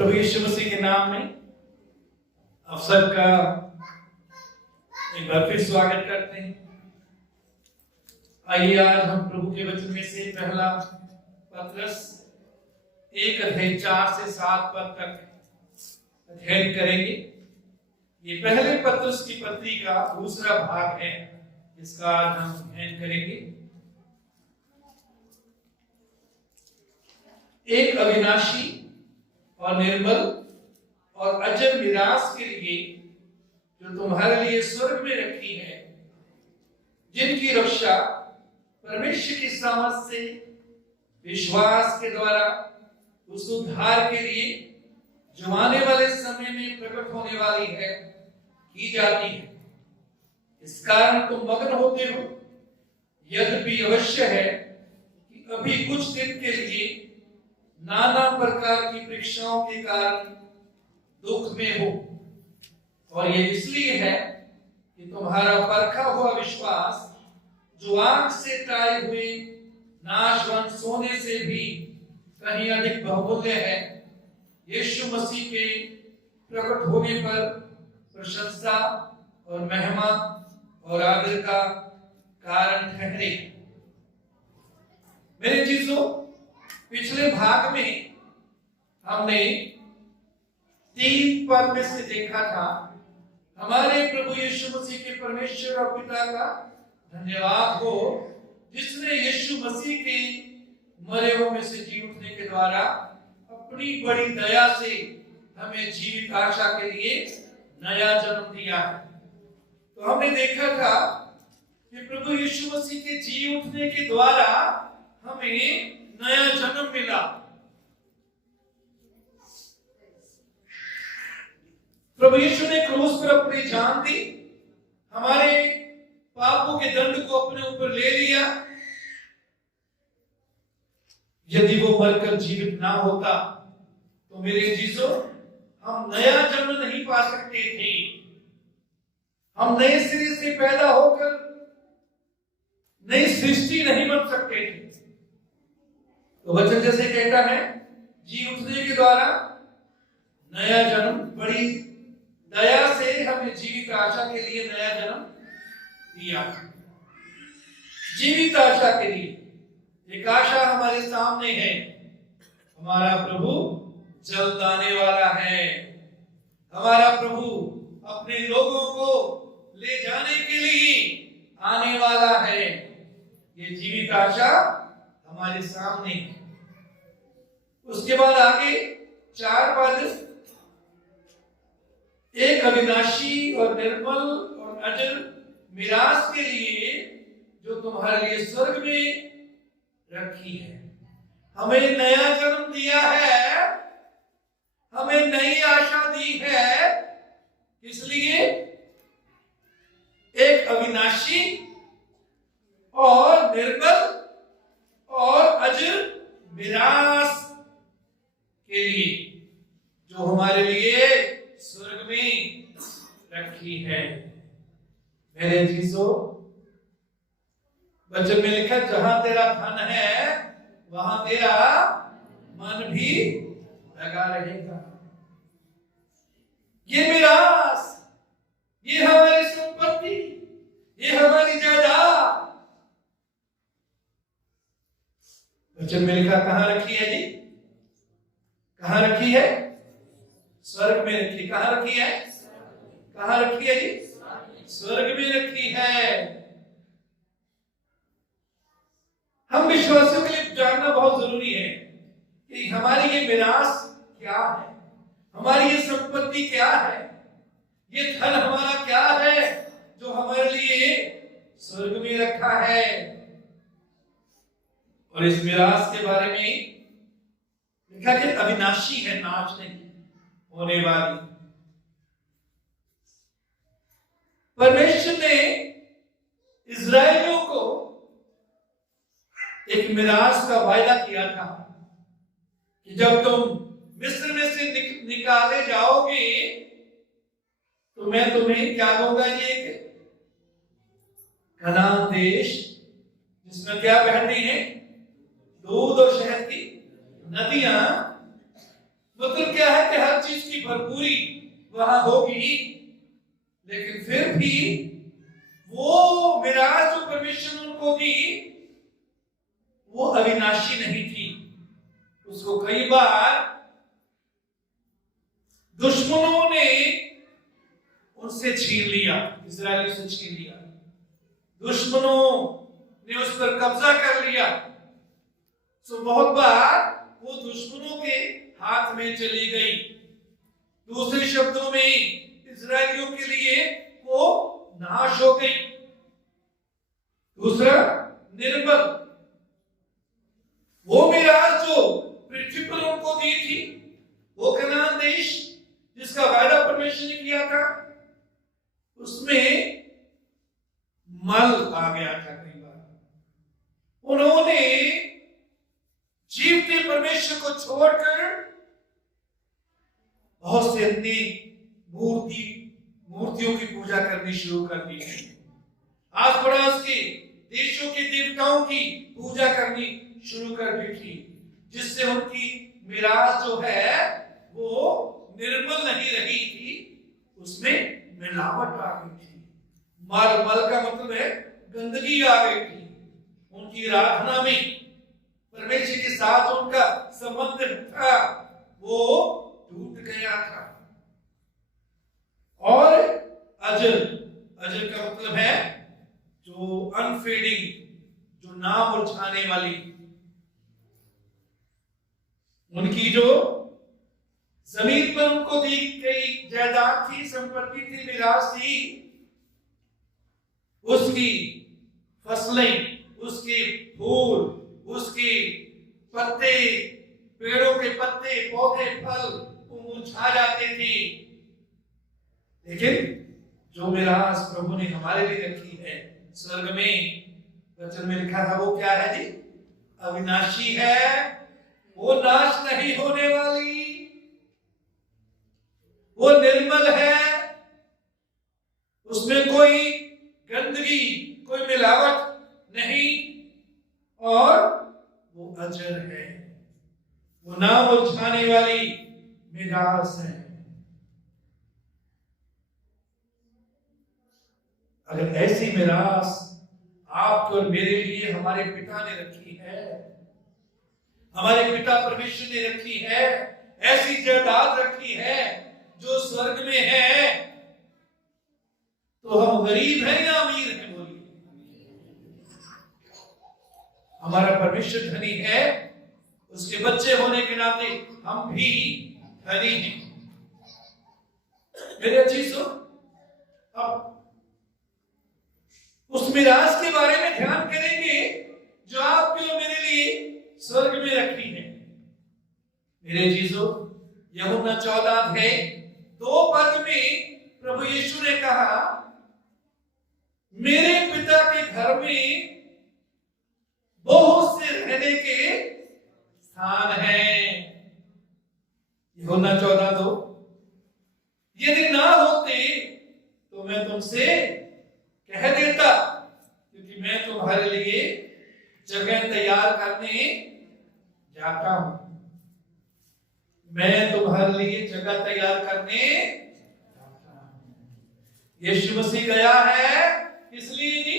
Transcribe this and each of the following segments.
प्रभु यीशु मसीह के नाम में आप सबका एक बार फिर स्वागत करते हैं। आइए आज हम प्रभु के वचन में से पहला पत्रस 1:4 से 7 पद तक अध्ययन करेंगे। ये पहले पत्रस की पत्री का दूसरा भाग है जिसका आज हम अध्ययन करेंगे। एक अविनाशी और निर्मल और अजर मिरास के लिए जो तुम्हारे लिए स्वर्ग में रखी है, जिनकी रक्षा परमेश्वर की सामर्थ से विश्वास के द्वारा उस उद्धार के लिए जो आने वाले समय में प्रकट होने वाली है की जाती है। इस कारण तुम मग्न होते हो। यद्यपि अवश्य है कि अभी कुछ दिन के लिए नाना प्रकार की परीक्षाओं के कारण दुख में हो, और ये इसलिए है कि तुम्हारा परखा हुआ विश्वास जो आग से ताए हुए नाशवंत सोने से भी कहीं अधिक बहुमूल्य है, यीशु मसीह के प्रकट होने पर प्रशंसा और महिमा और आदर का कारण ठहरे। मेरे चीजों, पिछले भाग में हमने 3 पद में से देखा था, हमारे प्रभु यीशु मसीह के परमेश्वर और पिता का धन्यवाद हो जिसने यीशु मसीह के मरे हुए में से जी उठने के द्वारा अपनी बड़ी दया से हमें जीवित आशा के लिए नया जन्म दिया है। तो हमने देखा था कि प्रभु यीशु मसीह के जी उठने के द्वारा हमें नया जन्म मिला। प्रभु यीशु ने क्रूस पर अपनी जान दी, हमारे पापों के दंड को अपने ऊपर ले लिया। यदि वो मरकर जीवित ना होता तो मेरे जीजों, हम नया जन्म नहीं पा सकते थे। हम नए सिरे से पैदा होकर नई सृष्टि नहीं बन सकते थे। तो वचन जैसे कहता है, जी उठने के द्वारा नया जन्म, बड़ी दया से हमें जीवित आशा के लिए नया जन्म दिया। जीवित आशा के लिए एक आशा हमारे सामने है, हमारा प्रभु जल्द आने वाला है। हमारा प्रभु अपने लोगों को ले जाने के लिए आने वाला है। ये जीवित आशा हमारे सामने है। उसके बाद आगे 4 पद, एक अविनाशी और निर्मल और अजर मिरास के लिए जो तुम्हारे लिए स्वर्ग में रखी है। हमें नया जन्म दिया है, हमें नई आशा दी है। इसलिए एक अविनाशी और निर्मल और अजर मिरास के लिए जो हमारे लिए स्वर्ग में रखी है। मेरे जीसो, वचन में लिखा, जहां तेरा धन है वहां तेरा मन भी लगा रहेगा। ये मिरास, ये हमारी संपत्ति, ये हमारी जायदाद वचन में लिखा कहां रखी है जी? कहां रखी है? स्वर्ग में रखी। कहां रखी है? कहां रखी है जी? स्वर्ग में रखी है। हम विश्वासियों के लिए जानना बहुत जरूरी है कि हमारी ये मिरास क्या है, हमारी ये संपत्ति क्या है, ये धन हमारा क्या है जो हमारे लिए स्वर्ग में रखा है। और इस मिरास के बारे में लिखा कि अविनाशी है, नाश नहीं होने वाली। परमेश्वर ने इस्राएलियों को एक मिरास का वायदा किया था कि जब तुम मिस्र में से निकाले जाओगे तो मैं तुम्हें क्या दूंगा, ये कनान देश जिसमें क्या बहती है, दूध और शहद की नदियां। मतलब क्या है कि चीज की भरपूरी वहां होगी, लेकिन फिर भी वो मिराज जो परमेश्वर ने उनको दी वो अविनाशी नहीं थी। उसको कई बार दुश्मनों ने उनसे छीन लिया, इस्राएलियों से छीन लिया, दुश्मनों ने उस पर कब्जा कर लिया। तो बहुत बार वो दुश्मनों के हाथ में चली गई। दूसरे शब्दों में इस्राएलियों के लिए वो नाश हो गई। दूसरा, निर्बल, वो मिराज जो पृथ्वी पर उनको दी थी, वो कनान देश जिसका वायदा परमेश्वर ने किया था, उसमें मल आ गया था। कई बार उन्होंने जीवते परमेश्वर को छोड़कर बहुत से अन्य मूर्तियों की पूजा करनी शुरू कर दी। आस पड़ोस के देशों के देवताओं की पूजा करनी शुरू कर दी थी, जिससे उनकी मिराज जो है वो निर्मल नहीं रही थी, उसमें मिलावट आ गई थी। मल का मतलब है गंदगी आ गई थी। उनकी आराधना में परमेश्वर के साथ उनका संबंध था वो टूट गया था। और अजर का मतलब है जो अनफेडिंग, जो ना मुरझाने वाली। उनकी जो जमीन पर उनको दी गई जायदाद थी, संपत्ति थी, मिरास थी, उसकी फसलें, उसके फूल, उसके पत्ते, पेड़ों के पत्ते, पौधे, फल वो मुरझा जाते थे। लेकिन जो मिरास प्रभु ने हमारे लिए रखी है स्वर्ग में, वचन में लिखा है, वो क्या है जी? अविनाशी है, वो नाश नहीं होने वाली, वो निर्मल है, उसमें कोई गंदगी, कोई मिलावट नहीं, और वो अजर है, वो ना मुरझाने वाली मिरास है। अगर ऐसी मिरास आपके और मेरे लिए हमारे पिता ने रखी है, हमारे पिता परमेश्वर ने रखी है, ऐसी जायदाद रखी है जो स्वर्ग में है, तो हम गरीब हैं या अमीर हैं? बोलिए। हमारा परमेश्वर धनी है, उसके बच्चे होने के नाते हम भी धनी हैं। मेरे अजीजों, अब उस मिरास के बारे में ध्यान करेंगे जो आपके और मेरे लिए स्वर्ग में रखी है। मेरे अजीजों, यूहन्ना 14:2 पद में प्रभु यीशु ने कहा, मेरे पिता के घर में बहुत से रहने के स्थान हैं। यूहन्ना 14:2। यदि ना होते तो मैं तुमसे कह देता, क्योंकि मैं तुम्हारे लिए जगह तैयार करने जाता हूं। मैं तुम्हारे लिए जगह तैयार करने जाता हूं। यीशु मसीह गया है, इसलिए जी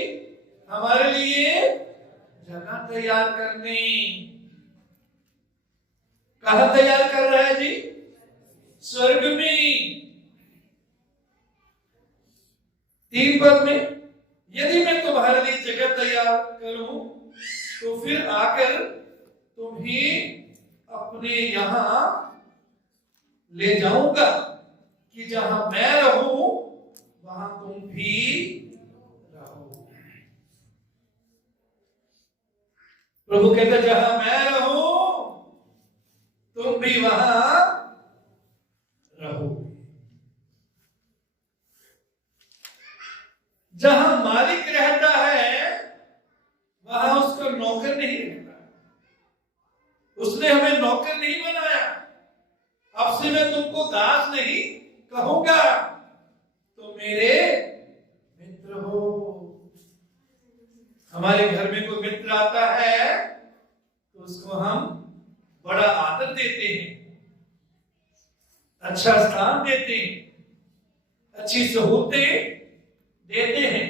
हमारे लिए जगह तैयार करने। कहां तैयार कर रहा है जी? स्वर्ग में। 3 पद में, यदि मैं तुम्हारे लिए जगह तैयार करूं तो फिर आकर तुम्हें अपने यहां ले जाऊंगा कि जहां मैं रहूं वहां तुम भी रहो। प्रभु कहते, जहां मैं रहूं तुम भी वहां रहो। जहां मालिक रहता है वहां उसका नौकर नहीं रहता। उसने हमें नौकर नहीं बनाया। अब से मैं तुमको दास नहीं कहूंगा, तो मेरे मित्र हो। हमारे घर में कोई मित्र आता है तो उसको हम बड़ा आदर देते हैं। अच्छा स्थान देते हैं, अच्छी सहूलतें देते हैं,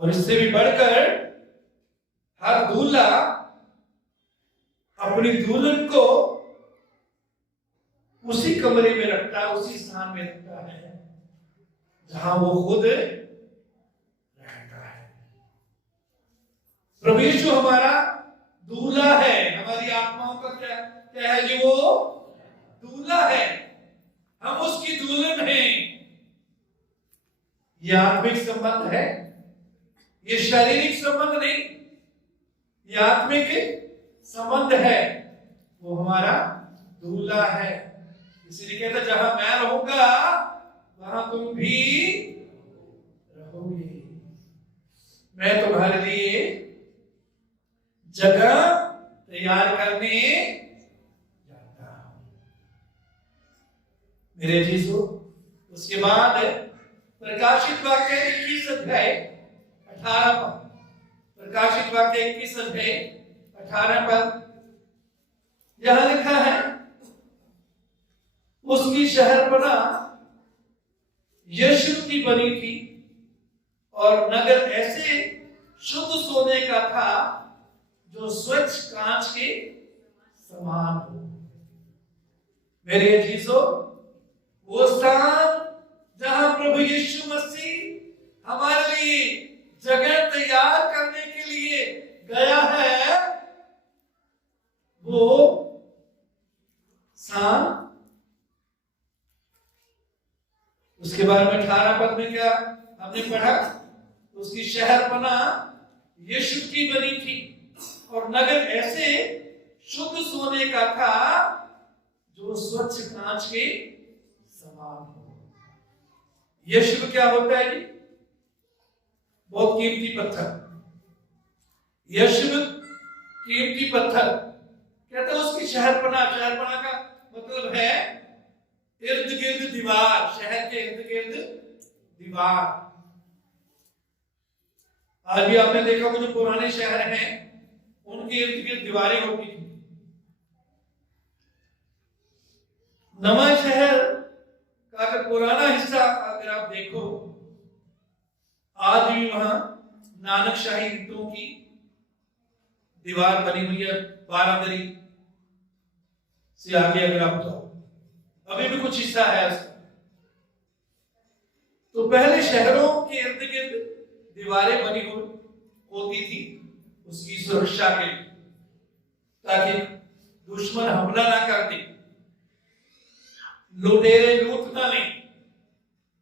और इससे भी बढ़कर हर दूल्हा अपनी दुल्हन को उसी कमरे में रखता है, उसी स्थान में रखता है जहां वो खुद रहता है। प्रभु यीशु हमारा दूल्हा है, हमारी आत्माओं का क्या क्या है कि वो दूल्हा है, हम उसकी दुल्हन हैं। ये आत्मिक संबंध है, ये शारीरिक संबंध नहीं, ये आत्मिक संबंध है। वो हमारा दूल्हा है, इसलिए कहता जहां मैं रहूंगा वहां तुम भी रहोगे। मैं तुम्हारे लिए जगह तैयार करने जाता हूं। मेरे जीसू, उसके बाद प्रकाशित वाक्य 21 अध्याय 18 पद, प्रकाशित वाक्य 21 अध्याय 18 पद, यहां लिखा है उसकी शहरपना यीशु की बनी थी और नगर ऐसे शुद्ध सोने का था जो स्वच्छ कांच के समान हो। मेरे अजीजों, वो स्थान जहां प्रभु यीशु मसीह हमारे लिए जगह तैयार करने के लिए गया है, वो स्थान, उसके बारे में 18 पद में क्या हमने पढ़ा, उसकी शहरपना यीशु की बनी थी और नगर ऐसे शुद्ध सोने का था जो स्वच्छ कांच के समान हो। यीशु क्या होता है जी? बहुत कीमती पत्थर। यीशु कीमती पत्थर, कहते हैं उसकी शहरपना, शहरपना का मतलब है इर्द गिर्द दीवार, शहर के इर्द गिर्द दीवार। आज भी आपने देखा कि जो पुराने शहर हैं उनके इर्द गिर्द दीवारें होती थी। नवा शहर का अगर पुराना हिस्सा अगर आप देखो, आज भी वहां नानकशाही ईंटों की दीवार बनी हुई है, 12 दरी से आगे अगर आप जाओ अभी भी कुछ हिस्सा है उसका। तो पहले शहरों के इर्द गिर्द दीवारें बनी होती थी उसकी सुरक्षा के लिए, ताकि दुश्मन हमला ना कर दे, लुटेरे लूट ना ले।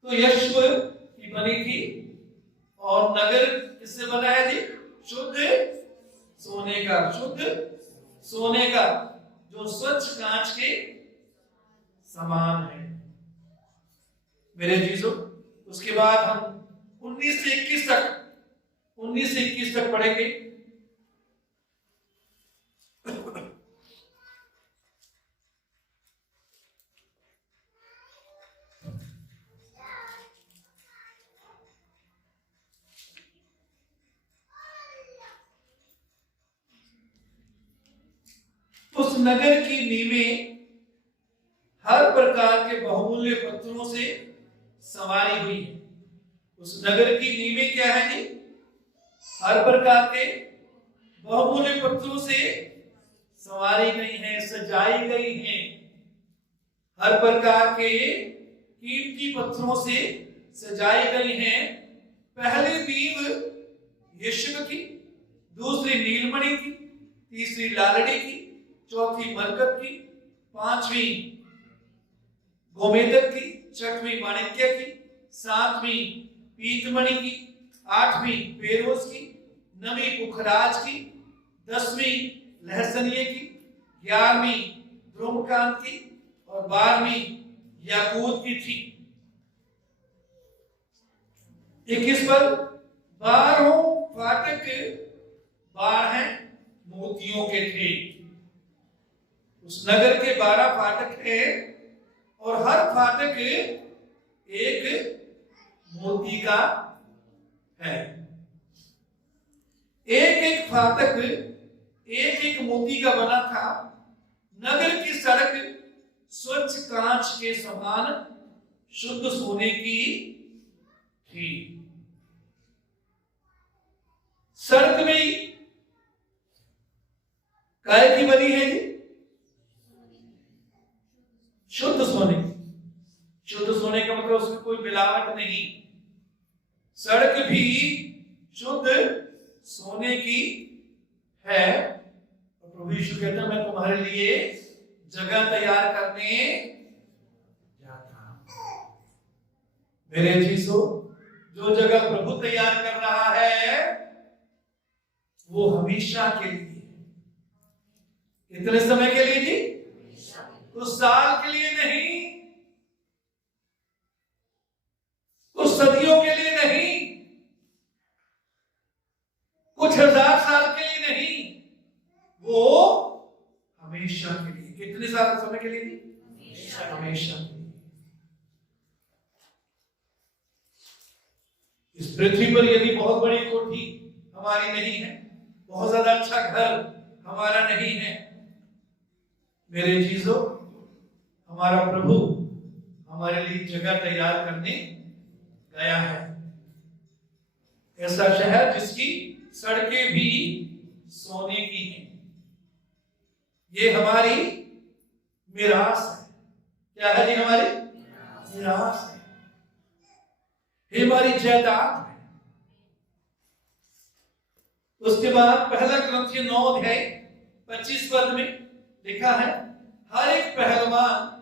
तो यीशु की बनी थी और नगर किससे बना है जी? शुद्ध सोने का, शुद्ध सोने का जो स्वच्छ कांच के समान है। मेरे जीजो, उसके बाद हम 19 से 21 तक पढ़ेंगे। उस नगर की नींवें हर प्रकार के बहुमूल्य पत्थरों से संवारी हुई है। उस नगर की नींवें क्या है जी? हर प्रकार के बहुमूल्य पत्थरों से संवारी गई हैं, सजाई गई हैं। हर प्रकार के कीमती पत्थरों से सजाई गई हैं। पहली नींव यीशु की, दूसरी नीलमणि की, तीसरी लालड़ी की, चौथी मरकत की, पांचवी गोमेदक की, छठवीं माणिक्य की, सातवीं पीतमणि की, आठवीं पेरोज की, नवीं पुखराज की, 10वीं लहसनिये की, 11वीं ध्रुमकांत की और 12वीं याकूत की थी। 21 पर 12 फाटक 12 मोतियों के थे। उस नगर के 12 फाटक थे और हर फाटक एक मोती का है। एक एक फाटक एक एक मोती का बना था। नगर की सड़क के समान शुद्ध सोने की थी। सड़क भी काय की बनी है जी? शुद्ध सोने। शुद्ध सोने का मतलब उसमें कोई मिलावट नहीं। सड़क भी शुद्ध सोने की है। और प्रभु यीशु कहता है मैं तुम्हारे लिए जगह तैयार करने जाता हूं। मेरे जीसो, जो जगह प्रभु तैयार कर रहा है वो हमेशा के लिए। कितने समय के लिए जी? कुछ साल के लिए नहीं, कुछ सदियों के लिए नहीं, कुछ हजार साल के लिए नहीं, वो हमेशा के लिए। कितने साल समय के लिए जी? हमेशा के लिए। इस पृथ्वी पर यदि बहुत बड़ी कोठी हमारी नहीं है, बहुत ज्यादा अच्छा घर हमारा नहीं है, मेरे चीजों, हमारा प्रभु हमारे लिए जगह तैयार करने गया है। ऐसा शहर जिसकी सड़कें भी सोने की हैं। ये हमारी मिरास है। क्या है जी? हमारी मिरास है, ये हमारी जायदाद है। उसके बाद पहला ग्रंथियों 9 अध्याय 25 पद में लिखा है, हर एक पहलवान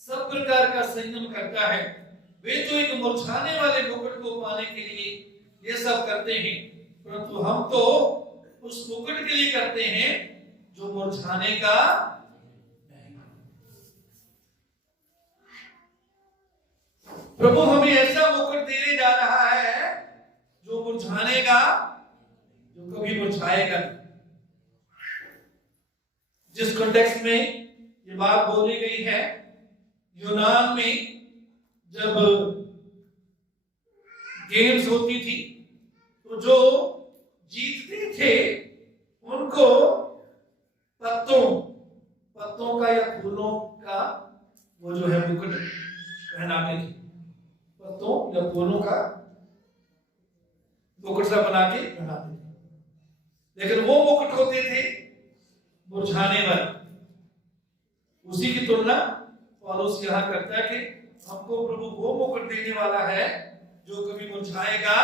सब प्रकार का संयम करता है। वे तो एक मुरझाने वाले मुकुट को पाने के लिए ये सब करते हैं, परंतु हम तो उस मुकुट के लिए करते हैं जो मुरझाने का नहीं। प्रभु हमें ऐसा मुकुट देने जा रहा है जो मुरझाने का, जो कभी मुरझाएगा नहीं। जिस कॉन्टेक्स्ट में ये बात बोली गई है, यूनान में जब गेम्स होती थी तो जो जीतते थे उनको पत्तों का या फूलों का वो जो है मुकुट पहनाते थे। पत्तों या फूलों का मुकुट सा बना के पहनाते थे, लेकिन वो मुकुट होते थे मुरझाने वाले। उसी की तुलना पौलुस यहां करता है कि हमको प्रभु वो मुकुट देने वाला है जो कभी मुरझाएगा,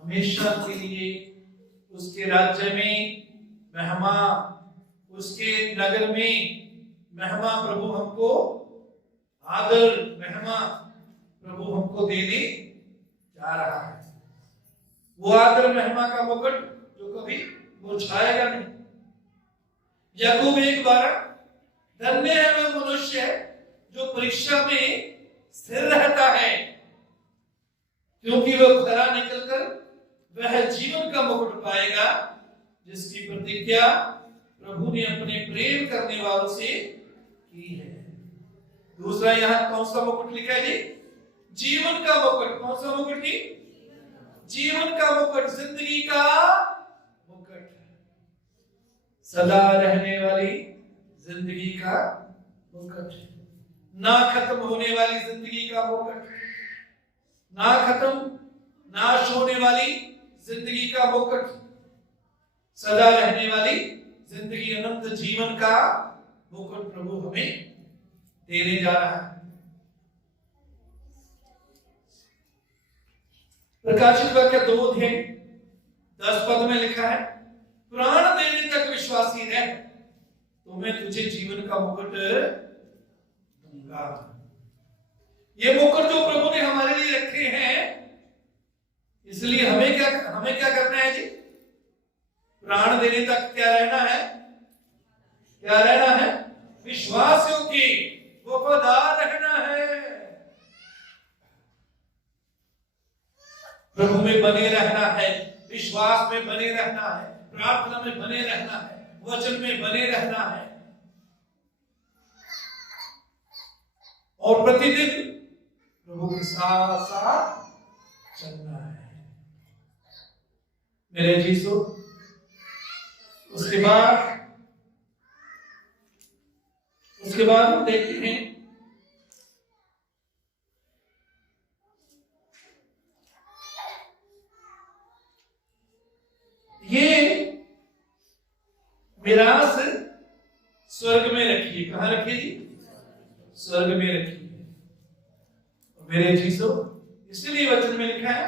हमेशा के लिए उसके राज्य में महिमा, उसके नगर में महिमा प्रभु हमको, आदर महिमा प्रभु हमको देने जा रहा है। वो आदर महिमा का मुकुट जो कभी मुरझाएगा नहीं। याकूब 1:12, धन्य है वह मनुष्य जो परीक्षा में स्थिर रहता है, क्योंकि वह खरा निकलकर वह जीवन का मुकुट पाएगा जिसकी प्रतिज्ञा प्रभु ने अपने प्रेम करने वालों से की है। दूसरा यहां कौन सा मुकुट लिखा है जी? जीवन का मुकुट। कौन सा मुकुट जी? जीवन का मुकुट, जिंदगी का मुकुट, सदा रहने वाली जिंदगी का मुकुट, ना खत्म होने वाली जिंदगी का मुकुट, ना खत्म नाश होने वाली जिंदगी का मुकुट, सदा रहने वाली जिंदगी, अनंत जीवन का मुकुट प्रभु हमें देने जा रहा है। प्रकाशित वाक्य 2 अध्याय 10 पद में लिखा है, प्राण देने तक विश्वासी रह तो मैं तुझे जीवन का मुकुट दूंगा। ये मुकुट जो प्रभु ने हमारे लिए रखे हैं, इसलिए हमें क्या करना है जी? प्राण देने तक क्या रहना है? क्या रहना है? विश्वासियों की वफादार रहना है, प्रभु में बने रहना है, विश्वास में बने रहना है, प्रार्थना में बने रहना है, वचन में बने रहना है, और प्रतिदिन प्रभु के साथ साथ चलना है। मेरे जीसो, उसके उसके बाद हम देखते हैं ये मिरास स्वर्ग में रखी है। कहां रखी है जी? स्वर्ग में रखी है। मेरे चीजों, इसलिए वचन में लिखा है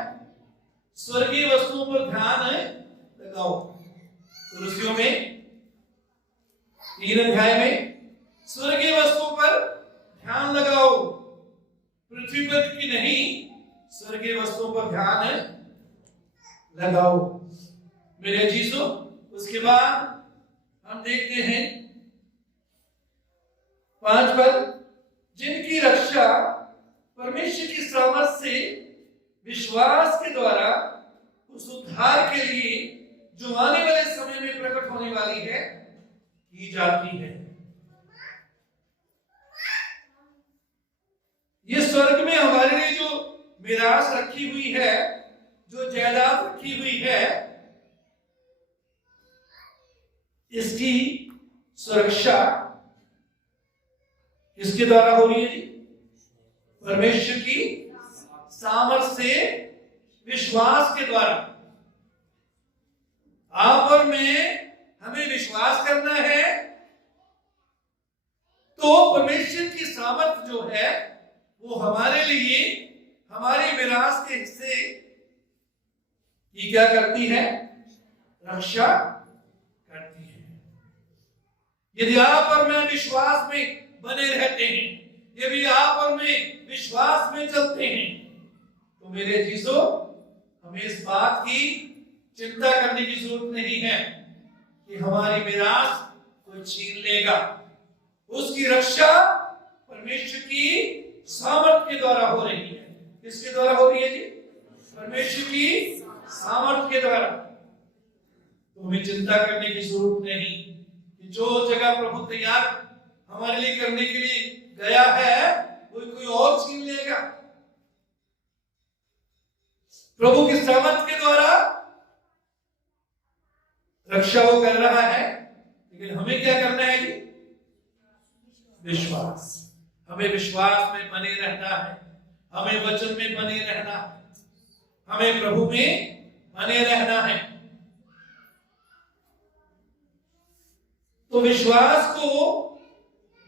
स्वर्गीय वस्तुओं पर ध्यान लगाओ। कुर्सियों में 3 अध्याय में स्वर्गीय वस्तुओं पर ध्यान लगाओ, पृथ्वी पर की नहीं, स्वर्गीय वस्तुओं पर ध्यान लगाओ। मेरे चीजों, उसके बाद हम देखते हैं 5 पर, जिनकी रक्षा परमेश्वर की सामर्थ से विश्वास के द्वारा उस उद्धार के लिए जो आने वाले समय में प्रकट होने वाली है की जाती है। ये स्वर्ग में हमारे लिए जो मिरास रखी हुई है, जो जायदाद रखी हुई है, इसकी सुरक्षा किसके द्वारा हो रही है जी? परमेश्वर की सामर्थ से विश्वास के द्वारा। आप और मैं, हमें विश्वास करना है तो परमेश्वर की सामर्थ जो है वो हमारे लिए, हमारे विरासत के हिस्से की क्या करती है? रक्षा करती है। यदि आप और मैं विश्वास में बने रहते हैं, यदि आप और मैं विश्वास में चलते हैं, तो मेरे चीजों, हमें इस बात की चिंता करने की जरूरत नहीं है कि हमारी मिरास कोई छीन लेगा। उसकी रक्षा परमेश्वर की सामर्थ के द्वारा हो रही है। किसके द्वारा हो रही है जी? परमेश्वर की सामर्थ के द्वारा। तो हमें चिंता करने की जरूरत नहीं कि जो जगह प्रभु तैयार हमारे लिए करने के लिए गया है वो कोई और छीन लेगा। प्रभु की सामर्थ के द्वारा रक्षा वो कर रहा है, लेकिन हमें क्या करना है जी? विश्वास। हमें विश्वास में बने रहना है, हमें वचन में बने रहना है, हमें प्रभु में बने रहना है। तो विश्वास को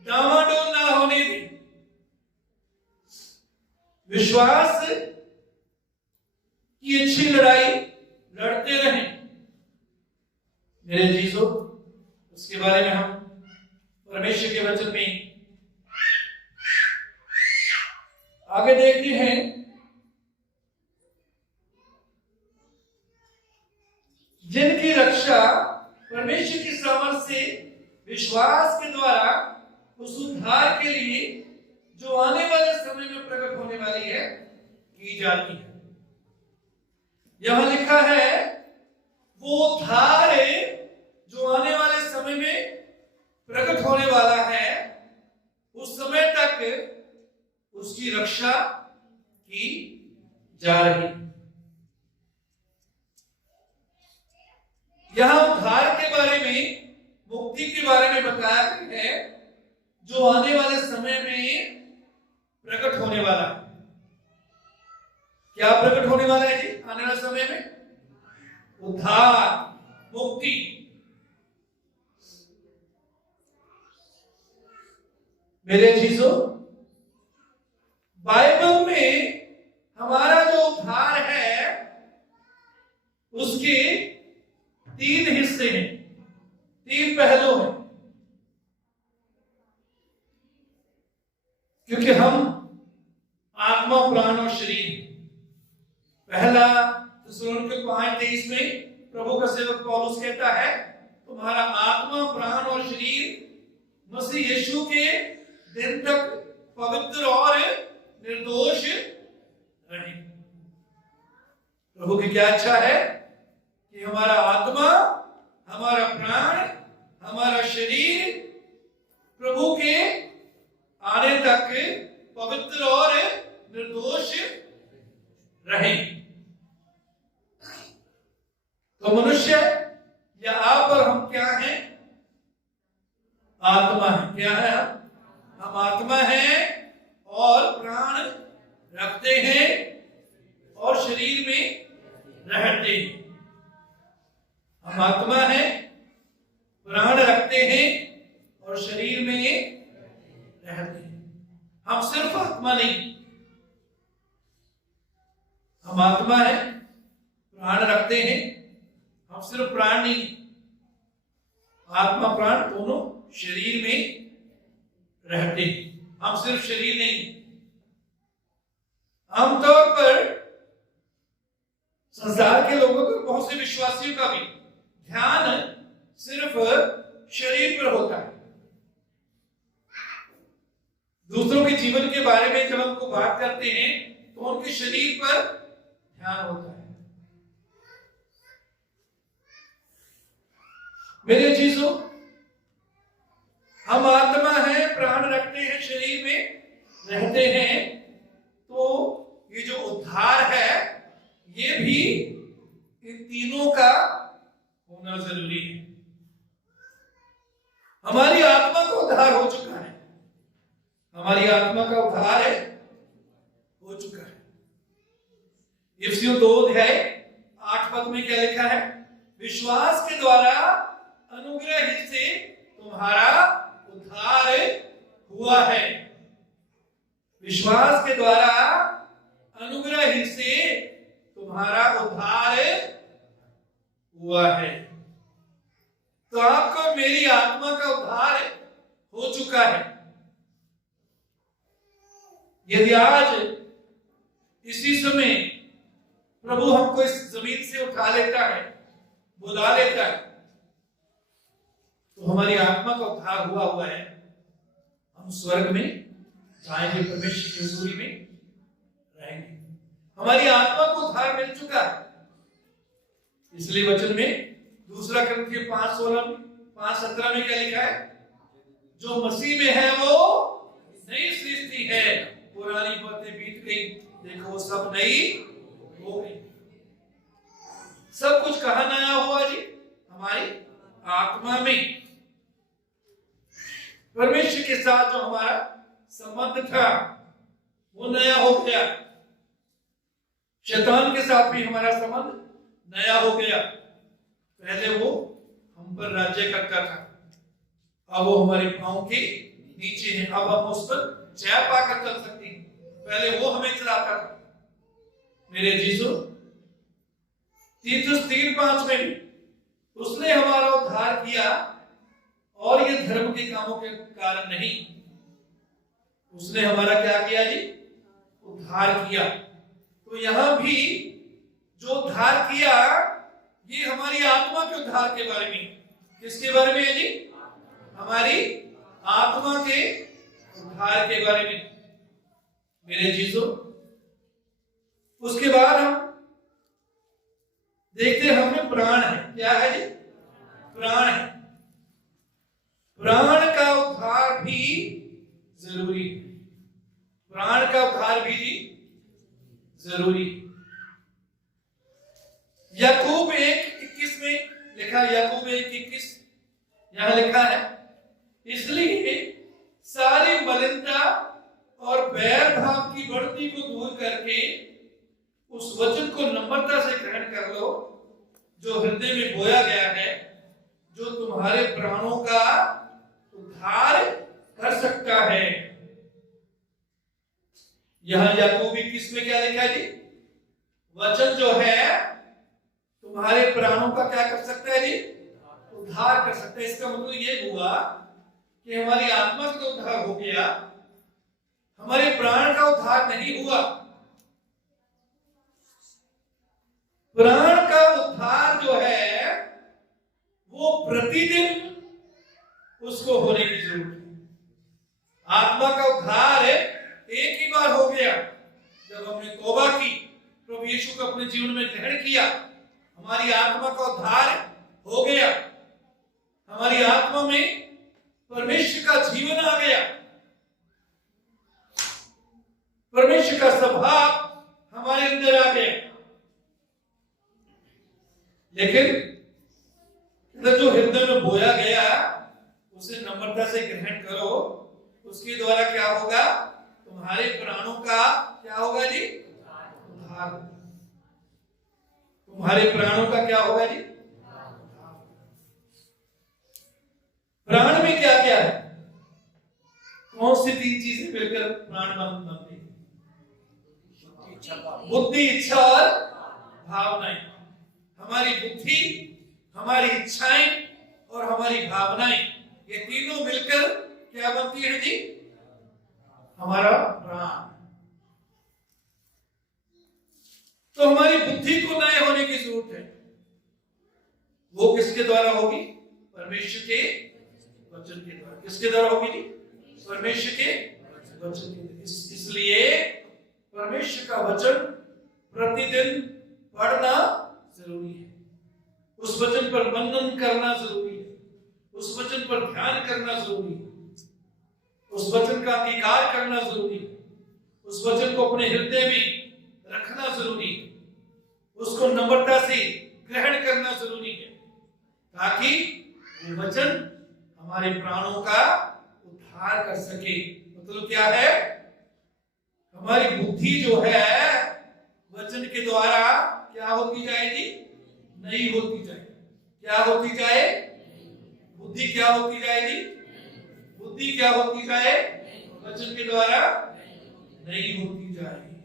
डामाडोल ना होने दें। विश्वास की अच्छी लड़ाई लड़ते रहें। मेरे चीजों, उसके बारे में हम परमेश्वर के वचन में आगे देखते हैं। जिनकी रक्षा परमेश्वर की सामर्थ से विश्वास के द्वारा उस उद्धार के लिए जो आने वाले समय में प्रकट होने वाली है की जाती है। यहां लिखा है वो उद्धार जो आने वाले समय में प्रकट होने वाला है, उस समय तक उसकी रक्षा की जा रही है। यहां उद्धार के बारे में, मुक्ति के बारे में बताया गया है जो आने वाले समय में प्रकट होने वाला है। क्या प्रकट होने वाला है जी आने वाले समय में? उद्धार, मुक्ति। मेरे चीजों, बाइबल में हमारा जो उद्धार है उसके 3 हिस्से हैं, 3 पहलू हैं। क्योंकि हम आत्मा, प्राण और शरीर। पहला थिस्सलुनीके 5:23 में प्रभु का सेवक पौलुस कहता है तुम्हारा आत्मा, प्राण और शरीर मसीह यीशु के दिन तक पवित्र और निर्दोष रहे। प्रभु की क्या इच्छा है कि हमारा आत्मा, हमारा प्राण, हमारा शरीर प्रभु के आने तक पवित्र और निर्दोष रहे। तो मनुष्य या आप और हम क्या हैं? आत्मा है। क्या है हम? हम आत्मा हैं और प्राण रखते हैं और शरीर में रहते हैं। हम आत्मा हैं, प्राण रखते हैं और शरीर में रहते हैं। हम सिर्फ आत्मा नहीं, हम आत्मा है, प्राण रखते हैं, हम सिर्फ प्राण नहीं, आत्मा प्राण दोनों शरीर में रहते हैं। हम सिर्फ शरीर नहीं। आमतौर पर संसार के लोगों का, बहुत से विश्वासियों का भी ध्यान सिर्फ शरीर पर होता है। दूसरों के जीवन के बारे में जब हमको बात करते हैं तो उनके शरीर पर ध्यान होता है। मेरे चीजों, हम आत्मा है, प्राण रखते हैं, शरीर में रहते हैं, तो ये जो उद्धार है ये भी इन तीनों का होना जरूरी है। हमारी आत्मा का उद्धार हो चुका है, हमारी आत्मा का उद्धार है हो चुका है। इफिसियों 2:8 में क्या लिखा है? विश्वास के द्वारा अनुग्रह ही से तुम्हारा उद्धार हुआ है। विश्वास के द्वारा अनुग्रह ही से तुम्हारा उद्धार हुआ है। तो आपको मेरी आत्मा का उद्धार हो चुका है। यदि आज इसी समय प्रभु हमको इस जमीन से उठा लेता है, बुला लेता है, तो हमारी आत्मा का उद्धार हुआ है। हम स्वर्ग में जाएंगे, परमेश्वर की हजूरी में रहेंगे। हमारी आत्मा को उद्धार मिल चुका है। इसलिए वचन में 2 कुरिन्थियों 5:17 में क्या लिखा है? जो मसीह में है वो नई सृष्टि है, पुरानी बातें बीत गई, देखो सब नई हो गई। सब कुछ कहां नया हुआ जी? हमारी आत्मा में। परमेश्वर के साथ जो हमारा संबंध था वो नया हो गया। शैतान के साथ भी हमारा संबंध नया हो गया। पहले वो हम पर राज्य करता था, अब वो हमारे पांव के नीचे है। अब हम उस पर जय पाकर चल सकते हैं। पहले वो हमें चलाता था। मेरे जीसू, तीतुस 3:5 में भी उसने हमारा उद्धार किया, और ये धर्म के कामों के कारण नहीं, उसने हमारा क्या किया जी? उद्धार किया। तो यहां भी जो उद्धार किया, ये हमारी आत्मा के उद्धार के बारे में। किसके बारे में है जी? हमारी आत्मा के उद्धार के बारे में। मेरे चीजों, उसके बाद हम देखते हैं हमें प्राण है। क्या है जी? प्राण है। प्राण का उद्धार भी जरूरी है। प्राण का उद्धार भी जी जरूरी। याकूब 1:21 में लिखा, याकूब 1:21 यहां लिखा है, इसलिए सारी मलिनता और बैर भाव की बढ़ती को दूर करके उस वचन को नम्रता से ग्रहण कर लो जो हृदय में बोया गया है, जो तुम्हारे प्राणों का उद्धार कर सकता है। यहां याकूब 21 में क्या लिखा है जी? वचन जो है तुम्हारे प्राणों का क्या कर सकता है जी? उद्धार कर सकता है। इसका मतलब ये हुआ कि हमारी आत्मा का तो उद्धार हो गया, हमारे प्राण का उद्धार नहीं हुआ। प्राण का उद्धार जो है वो प्रतिदिन उसको होने की जरूरत है। आत्मा का उद्धार एक ही बार हो गया जब हमने तौबा की, प्रभु यीशु को अपने जीवन में ग्रहण किया, हमारी आत्मा का उद्धार हो गया। हमारी आत्मा में परमेश्वर का जीवन आ गया, परमेश्वर का स्वभाव हमारे अंदर आ गया। लेकिन जो हृदय में बोया गया उसे नम्रता से ग्रहण करो, उसके द्वारा क्या होगा? तुम्हारे प्राणों का क्या होगा जी? उद्धार। तुम्हारे प्राणों का क्या होगा जी? प्राण में क्या क्या है? कौन सी 3 चीजें मिलकर प्राण बनते हैं? बुद्धि, इच्छा और भावनाएं। हमारी बुद्धि, हमारी इच्छाएं और हमारी भावनाएं, ये तीनों मिलकर क्या बनती है जी? हमारा प्राण। तो हमारी बुद्धि को नए होने की जरूरत है। वो किसके द्वारा होगी? परमेश्वर के वचन के द्वारा। किसके द्वारा होगी जी? परमेश्वर के वचन के। इसलिए परमेश्वर का वचन प्रतिदिन पढ़ना जरूरी है। उस वचन पर मनन करना जरूरी है। उस वचन पर ध्यान करना जरूरी है। उस वचन का अंगीकार करना जरूरी है। उस वचन को अपने हृदय में रखना जरूरी है। उसको नम्रता से ग्रहण करना जरूरी है, ताकि वो वचन हमारे प्राणों का उद्धार कर सके। मतलब क्या है? हमारी बुद्धि जो है वचन के द्वारा क्या होती जाएगी? नहीं होती जाए। क्या होती जाए? बुद्धि क्या होती जाएगी? बुद्धि क्या होती जाए? वचन के द्वारा नहीं होती जाएगी।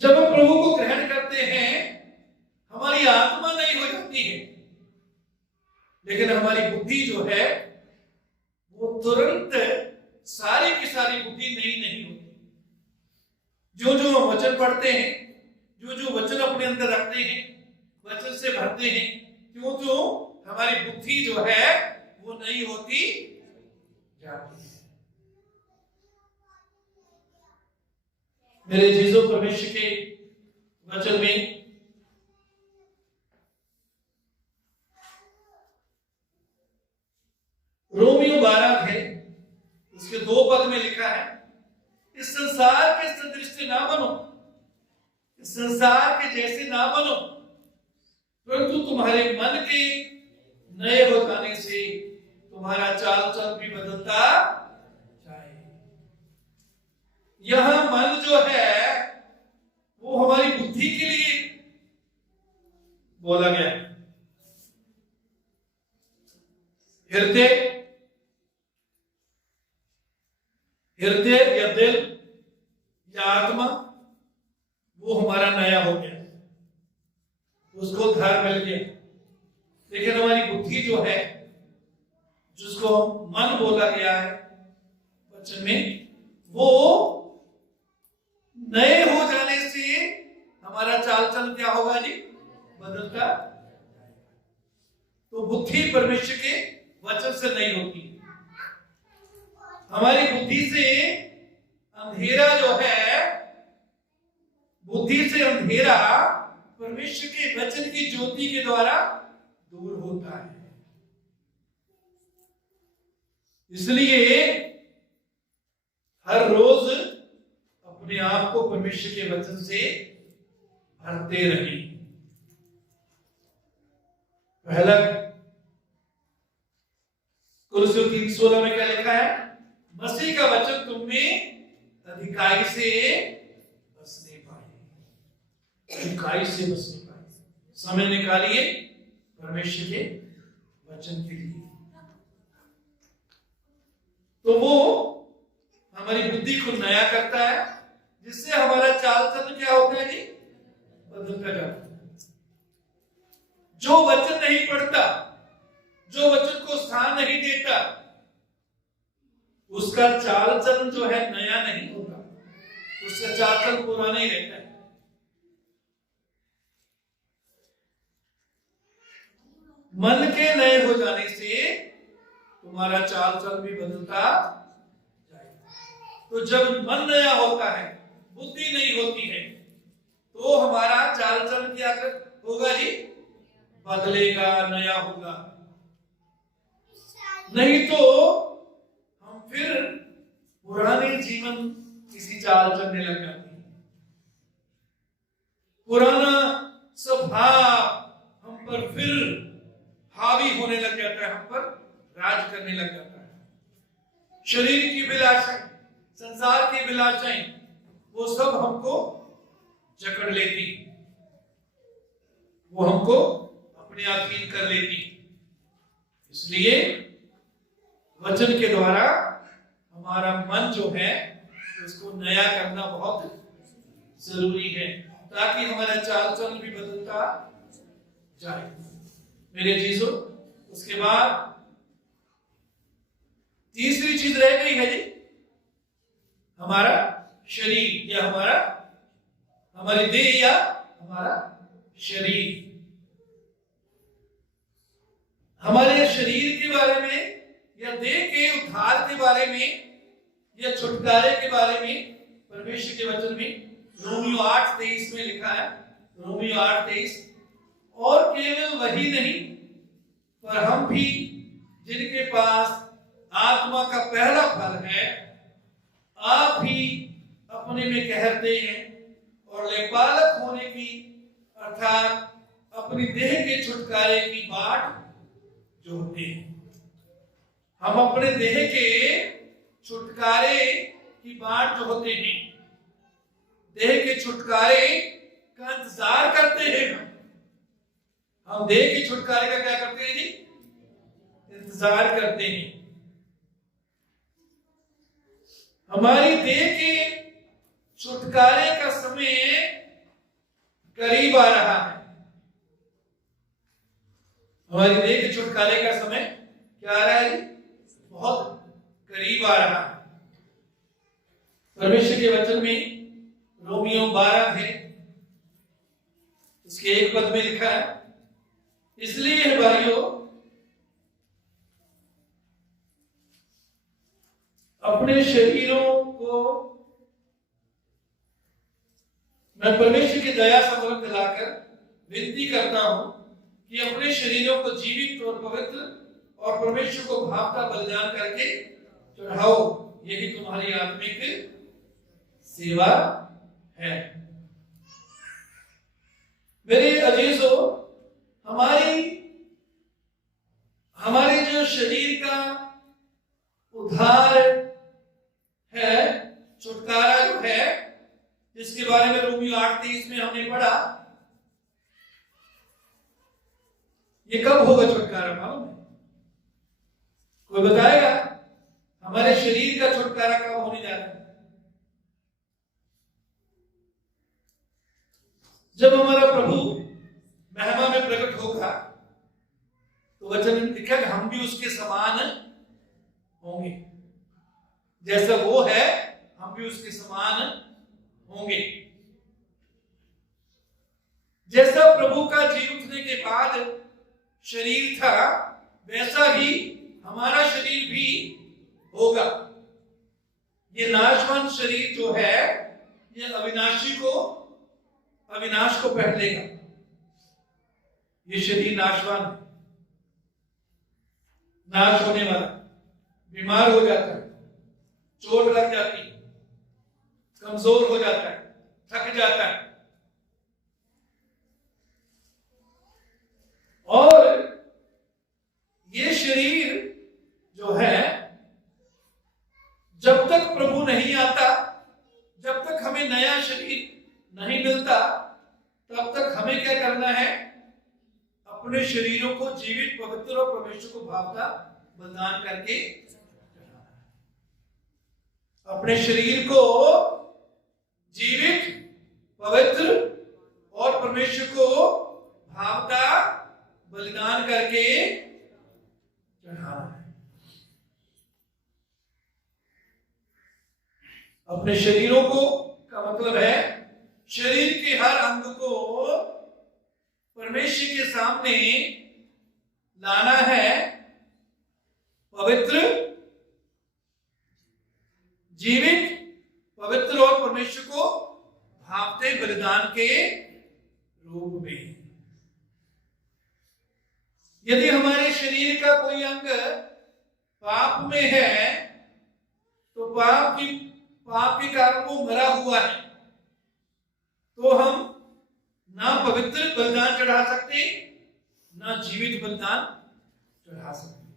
जब हम प्रभु को ग्रहण करते हैं, हमारी आत्मा नई हो जाती है, लेकिन हमारी बुद्धि जो है वो तुरंत सारी की सारी बुद्धि नई नहीं होती। जो जो हम वचन पढ़ते हैं, जो जो वचन अपने अंदर रखते हैं, वचन से भरते हैं, क्यों तो हमारी बुद्धि जो है वो नई होती जाती है। मेरे जीसो परमेश्वर के वचन में रोमियो 12 है, उसके 2 पद में लिखा है, इस संसार के सदृश ना बनो, इस संसार के जैसे ना बनो, परंतु तुम्हारे मन के नए हो जाने से तुम्हारा चाल चल भी बदलता जाए। यह मन जो है वो हमारी बुद्धि के लिए बोला गया है। हृदय या दिल या आत्मा वो हमारा नया हो गया, उसको उद्धार मिल गया। लेकिन हमारी बुद्धि जो है, जिसको मन बोला गया है वचन में, वो नए हो जाने से हमारा चाल चलन क्या होगा जी? बदलता। तो बुद्धि परमेश्वर के वचन से नहीं होती। हमारी बुद्धि से अंधेरा जो है, बुद्धि से अंधेरा परमेश्वर के वचन की ज्योति के द्वारा दूर होता है। इसलिए हर रोज अपने आप को परमेश्वर के वचन से भरते रहें। पहला कुलुस्सियों 3:16 में क्या लिखा है? मसीह का वचन तुम में अधिकाई से बसने पाए। अधिकाई से बसने पाए। समय निकालिए परमेश्वर के वचन के लिए। तो वो हमारी बुद्धि को नया करता है, जिससे हमारा चाल चलन क्या होता है जी? बदलता जाता है। जो वचन नहीं पढ़ता, जो वचन को स्थान नहीं देता, उसका चाल चलन जो है नया नहीं होता, उसका चाल चलन पुराना ही रहता है। मन के नए हो जाने से तुम्हारा चाल चलन भी बदलता जाएगा। तो जब मन नया होता है, बुद्धि नहीं होती है, तो हमारा चाल चलन क्या होगा जी? बदलेगा, नया होगा। नहीं तो हम फिर पुराने जीवन किसी चाल चलने लग जाते हैं। पुराना स्वभाव हम पर फिर हावी होने लग जाता है, हम पर राज करने लग जाता है। शरीर की अभिलाषाएं, संसार की अभिलाषाएं, वो सब हमको जकड़ लेती, वो हमको अपने अधीन कर लेती। इसलिए वचन के द्वारा हमारा मन जो है उसको नया करना बहुत जरूरी है, ताकि हमारा चाल चलन भी बदलता जाए। मेरे चीजों, उसके बाद तीसरी चीज रह गई है जी, हमारा शरीर या हमारी देह या हमारा शरीर। हमारे शरीर के बारे में या देह के उद्धार के बारे में या छुटकारे के बारे में परमेश्वर के वचन में रोमियो 8:23 में लिखा है। रोमियो 8:23, और केवल वही नहीं पर हम भी जिनके पास आत्मा का पहला फल है, आप भी अपने में कहते हैं और लेपालक होने की अर्थात अपनी देह के छुटकारे की बाट जोड़ते हैं। हम अपने देह के छुटकारे की बाट जो होते हैं, देह के छुटकारे का इंतजार करते हैं। हम देह के छुटकारे का क्या करते हैं जी? इंतजार करते हैं। हमारी देह के छुटकारे का समय करीब आ रहा है। हमारी देह के छुटकारे का समय क्या आ रहा है जी? बहुत करीब आ रहा है। परमेश्वर के वचन में रोमियो 12 है, इसके 1 पद में लिखा है, इसलिए भाइयों अपने शरीरों को मैं परमेश्वर की दया समर्थ दिलाकर विनती करता हूं कि अपने शरीरों को जीवित और पवित्र और परमेश्वर को भावता बलिदान करके चढ़ाओ, यही तुम्हारी आत्मिक सेवा है। मेरे अजीजों, हमारे जो शरीर का उद्धार है, छुटकारा जो है, जिसके बारे में रोमियो 8:23 में हमने पढ़ा, ये कब होगा छुटकारा मालूम है? कोई बताएगा? हमारे शरीर का छुटकारा कब होने जा रहा है? जब हमारा प्रभु महिमा में प्रकट होगा तो वचन लिखा कि हम भी उसके समान होंगे, जैसा वो है हम भी उसके समान होंगे। जैसा प्रभु का जी उठने के बाद शरीर था, वैसा ही हमारा शरीर भी होगा। ये नाशवान शरीर जो है, ये अविनाश को पहन लेगा। ये शरीर नाशवान है, नाश होने वाला, बीमार हो जाता है, चोट लग जाती है, कमजोर हो जाता है, थक जाता है। और ये शरीर जो है, जब तक प्रभु नहीं आता, जब तक हमें नया शरीर नहीं मिलता, तब तक हमें क्या करना है? अपने शरीरों को जीवित, पवित्र और परमेश्वर को भावता बलिदान करके अपने शरीर को जीवित, पवित्र और परमेश्वर को भावता बलिदान करके चढ़ाना है। अपने शरीरों को का मतलब है शरीर के हर अंग को परमेश्वर के सामने लाना है, पवित्र, जीवित, पवित्र और परमेश्वर को भावते बलिदान के रूप में। यदि हमारे शरीर का कोई अंग पाप में है, तो पाप के कारण वो मरा हुआ है, तो हम ना पवित्र बलिदान चढ़ा सकते, ना जीवित बलिदान चढ़ा सकते,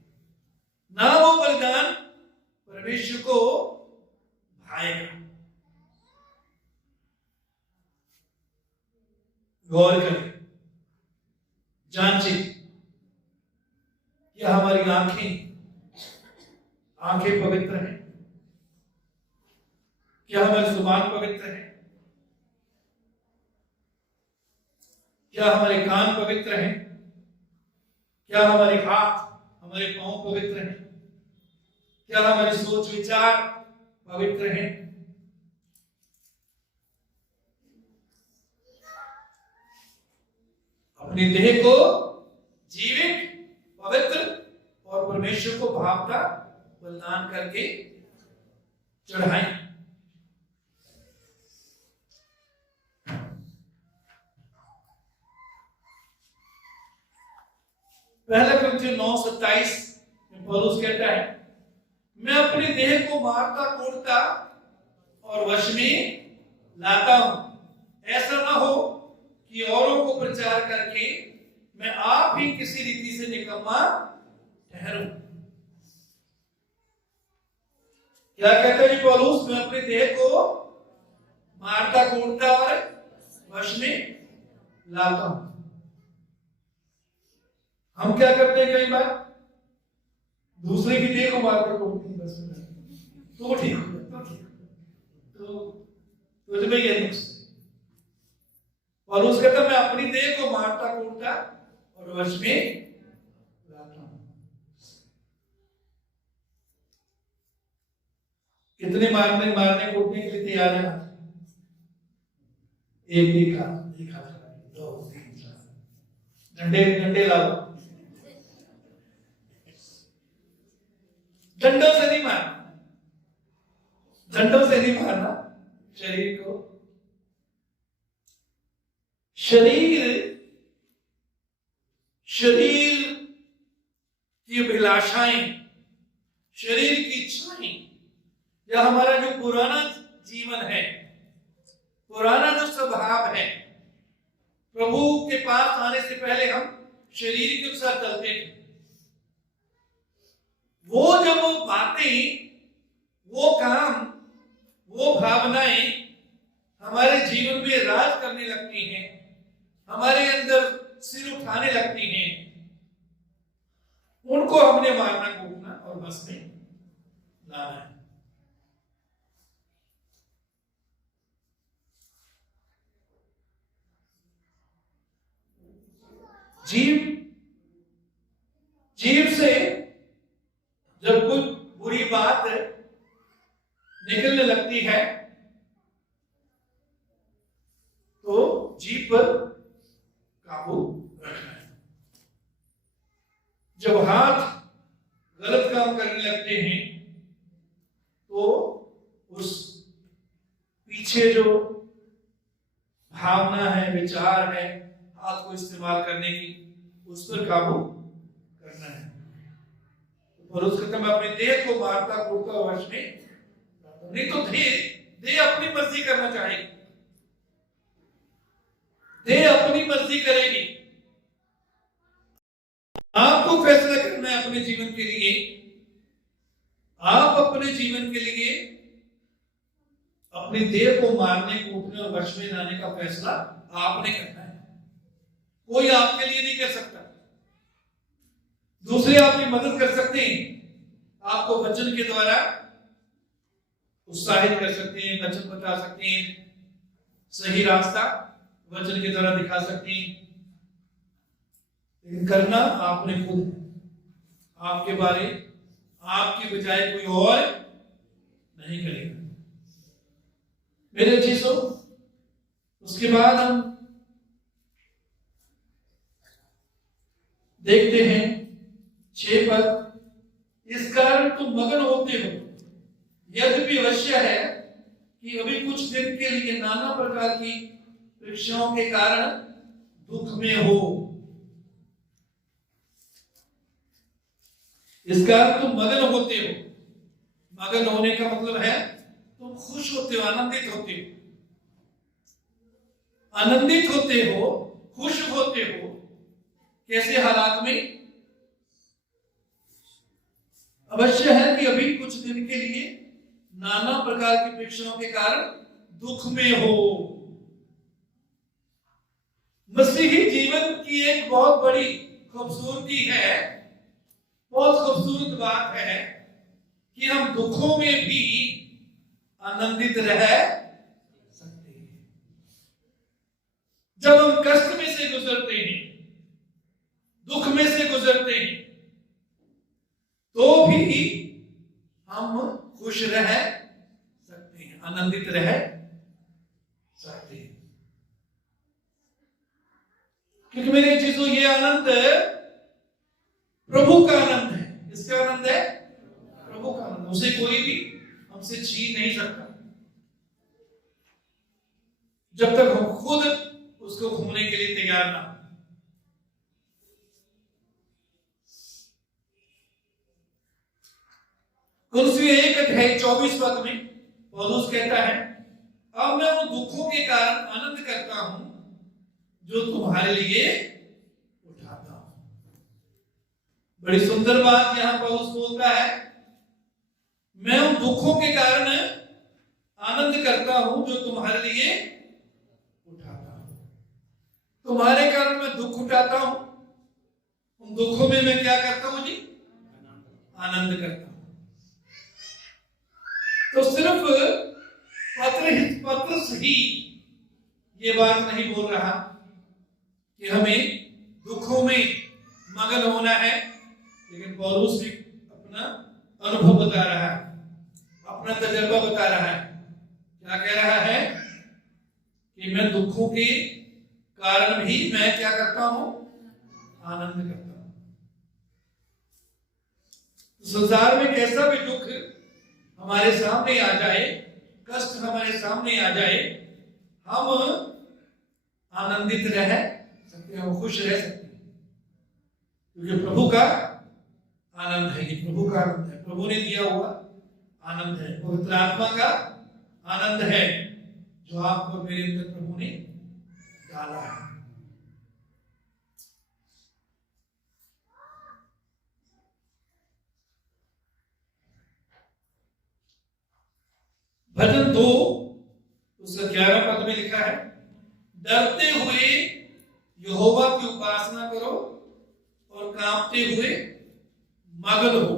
ना वो बलिदान परमेश्वर को भाएगा। गौर करें, जांचें, क्या हमारी आंखें पवित्र हैं? क्या हमारी जुबान पवित्र है? क्या हमारे कान पवित्र हैं? क्या हमारे हाथ, हमारे पांव पवित्र हैं? क्या हमारे सोच विचार पवित्र हैं? अपने देह को जीवित, पवित्र और परमेश्वर को भावता बलिदान करके चढ़ाएं। पहला कुरिन्थियों 9:27 में पौलुस कहता है, मैं अपने देह को मारता कूटता और वश में लाता हूं, ऐसा ना हो कि औरों को प्रचार करके मैं आप ही किसी रीति से निकम्मा ठहरूं। क्या कहता है पौलुस? मैं अपने देह को मारता कूटता और वश में लाता हूं। हम क्या करते हैं? कई बार दूसरे की देह को मारकर कूटते हैं, बस तो ठीक हो, तो तुम्हें यह नुक्स। और उसके कहता मैं अपनी देह को मारता कूटता और वश में लाता हूं। कितने मारने कूटने के लिए तैयार है? एक हाथ, 2 3 4 डंडे लाओ। डंडों से नहीं मारना, डंडों से नहीं मारना शरीर को। शरीर की अभिलाषाएं, शरीर की इच्छाएं, या हमारा जो पुराना जीवन है, पुराना जो स्वभाव है, प्रभु के पास आने से पहले हम शरीर के अनुसार चलते थे। वो जब वो बातें, वो काम, वो भावनाएं हमारे जीवन में राज करने लगती हैं, हमारे अंदर सिर उठाने लगती हैं, उनको हमने मारना कूटना और बस में लाना है। जीव से जब कुछ बुरी बात निकलने लगती है तो जीभ पर काबू रखना है। जब हाथ गलत काम करने लगते हैं तो उस पीछे जो भावना है, विचार है, हाथ को इस्तेमाल करने की, उस पर काबू करना है। और उसके समय अपने देह को मारता कूटता वश में, नहीं तो देह अपनी मर्जी करना चाहेगी, देह अपनी मर्जी करेगी। आपको फैसला करना है अपने जीवन के लिए। आप अपने जीवन के लिए अपने देह को मारने, कूटने और वश में लाने का फैसला आपने करना है। कोई आपके लिए नहीं कर सकता। दूसरे आपकी मदद कर सकते हैं, आपको वचन के द्वारा उत्साहित कर सकते हैं, वचन बता सकते हैं, सही रास्ता वचन के द्वारा दिखा सकते हैं, लेकिन करना आपने खुद है। आपके बारे, आपकी बजाय कोई और नहीं करेगा। मेरे चीजों, उसके बाद हम देखते हैं 6 पद। इस कारण तुम मगन होते हो, यद्यपि अवश्य है कि अभी कुछ दिन के लिए नाना प्रकार की परीक्षाओं के कारण दुख में हो। इस कारण तुम मगन होते हो। मगन होने का मतलब है तुम खुश होते हो, आनंदित होते हो, आनंदित होते हो, खुश होते हो। कैसे हालात में? अवश्य है कि अभी कुछ दिन के लिए नाना प्रकार की परीक्षाओं के कारण दुख में हो। मसीही जीवन की एक बहुत बड़ी खूबसूरती है, बहुत खूबसूरत बात है कि हम दुखों में भी आनंदित रह सकते हैं। जब हम कष्ट में से गुजरते हैं, दुख में से गुजरते हैं, तो भी हम खुश रह सकते हैं, आनंदित रह सकते हैं। क्योंकि मेरे चीजों ये आनंद प्रभु का आनंद है। किसका आनंद है? प्रभु का आनंद। उसे कोई भी हमसे छीन नहीं सकता जब तक हम खुद उसको खोने के लिए तैयार ना। कुलसी 1:24 पद में पौलुस कहता है, अब मैं उन दुखों के कारण आनंद करता हूं जो तुम्हारे लिए उठाता हूं। बड़ी सुंदर बात यहां पौलुस बोलता है, मैं उन दुखों के कारण आनंद करता हूं जो तुम्हारे लिए उठाता हूं। तुम्हारे कारण मैं दुख उठाता हूं, उन दुखों में मैं क्या करता हूं जी? आनंद करता हूं। तो सिर्फ पत्र ही ये बात नहीं बोल रहा कि हमें दुखों में मगन होना है, लेकिन पौलुस भी अपना अनुभव बता रहा है, अपना तजर्बा बता रहा है। क्या कह रहा है कि मैं दुखों के कारण भी मैं क्या करता हूं? आनंद करता हूं। संसार में कैसा भी दुख हमारे सामने आ जाए, कष्ट हमारे सामने आ जाए, हम आनंदित रह सकते हैं, हम खुश रह सकते हैं, क्योंकि प्रभु का आनंद है। ये प्रभु का आनंद है, प्रभु ने दिया हुआ आनंद है, पवित्र आत्मा का आनंद है जो आपको मेरे अंदर प्रभु ने डाला है। भजन 2 उसका 11 पद में लिखा है, डरते हुए यहोवा की उपासना करो और कांपते हुए मगन हो।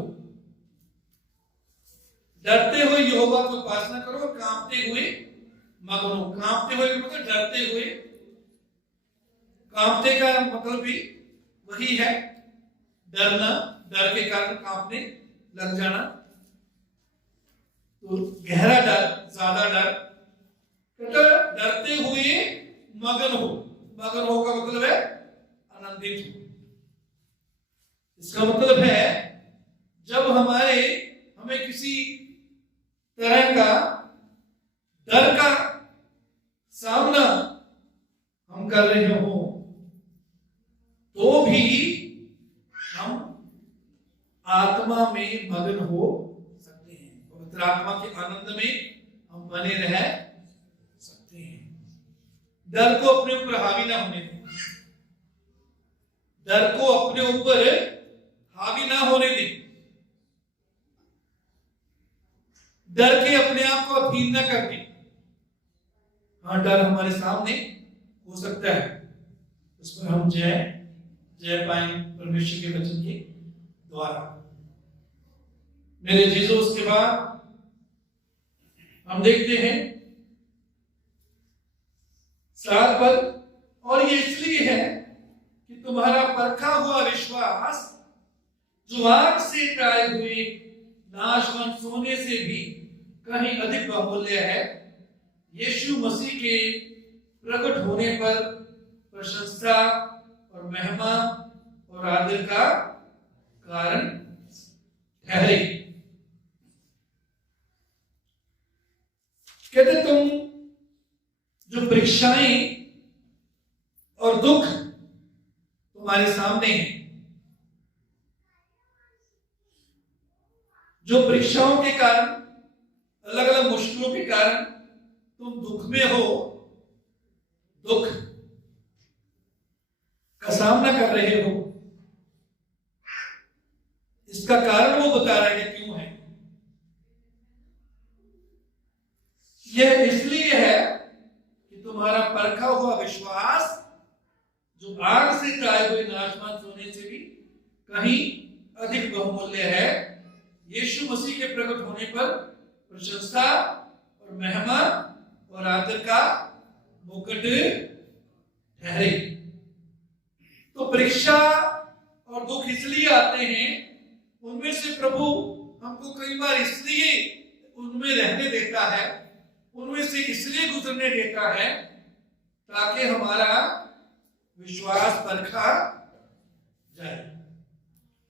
डरते हुए यहोवा की उपासना करो और कांपते हुए मगन हो। कांपते हुए मतलब डरते हुए, कांपते का मतलब भी वही है, डरना, डर के कारण कांपने लग जाना। तो गहरा डर, ज्यादा डर, डरते हुए मगन हो। मगन हो का मतलब है आनंदित हो। इसका मतलब है जब हमें किसी तरह का डर का सामना हम कर रहे हो, तो भी हम आत्मा में मगन हो सकते हैं, पवित्र आत्मा के आनंद में हम बने रह सकते हैं। डर को अपने ऊपर हावी ना होने दें, डर को अपने ऊपर हावी ना होने दें, डर के अपने आप को अधीन ना कर दें। हाँ, डर हमारे सामने हो सकता है, उस पर हम जय पाएं परमेश्वर के वचन के द्वारा। मेरे जीसस, उसके बाद हम देखते हैं 7 पद, और ये इसलिए है कि तुम्हारा परखा हुआ विश्वास जो आग से प्राय हुए नाशवान सोने से भी कहीं अधिक बहुमूल्य है, यीशु मसीह के प्रकट होने पर प्रशंसा और महिमा और आदर का कारण ठहरे। कहते तुम जो परीक्षाएं और दुख तुम्हारे सामने हैं, जो परीक्षाओं के कारण, अलग अलग मुश्किलों के कारण तुम दुख में हो, दुख का सामना कर रहे हो, इस इसका कारण वो बता रहा है कि क्यों है। यह इसलिए है कि तुम्हारा परखा हुआ विश्वास, जो आग से ताए हुए नाशवान सोने से भी कहीं अधिक बहुमूल्य है, यीशु मसीह के प्रकट होने पर प्रशंसा और महिमा और आदर का मुकुट ठहरे। तो परीक्षा और दुख इसलिए आते हैं, उनमें से प्रभु हमको कई बार इसलिए उनमें रहने देता है, उनमें से इसलिए गुजरने देता है ताकि हमारा विश्वास परखा जाए।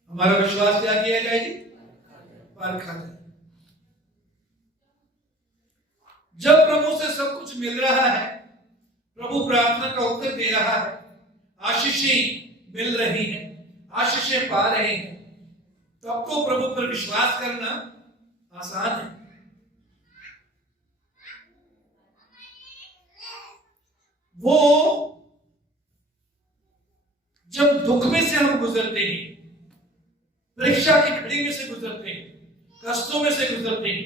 हमारा विश्वास क्या किया जाएगी? परखा जाए। जब प्रभु से सब कुछ मिल रहा है, प्रभु प्रार्थना का उत्तर दे रहा है, आशीषें मिल रही हैं, आशीषें पा रहे हैं, तब तो प्रभु पर विश्वास करना आसान है। वो जब दुख में से हम गुजरते हैं, परीक्षा की घड़ी में से गुजरते हैं, कष्टों में से गुजरते हैं,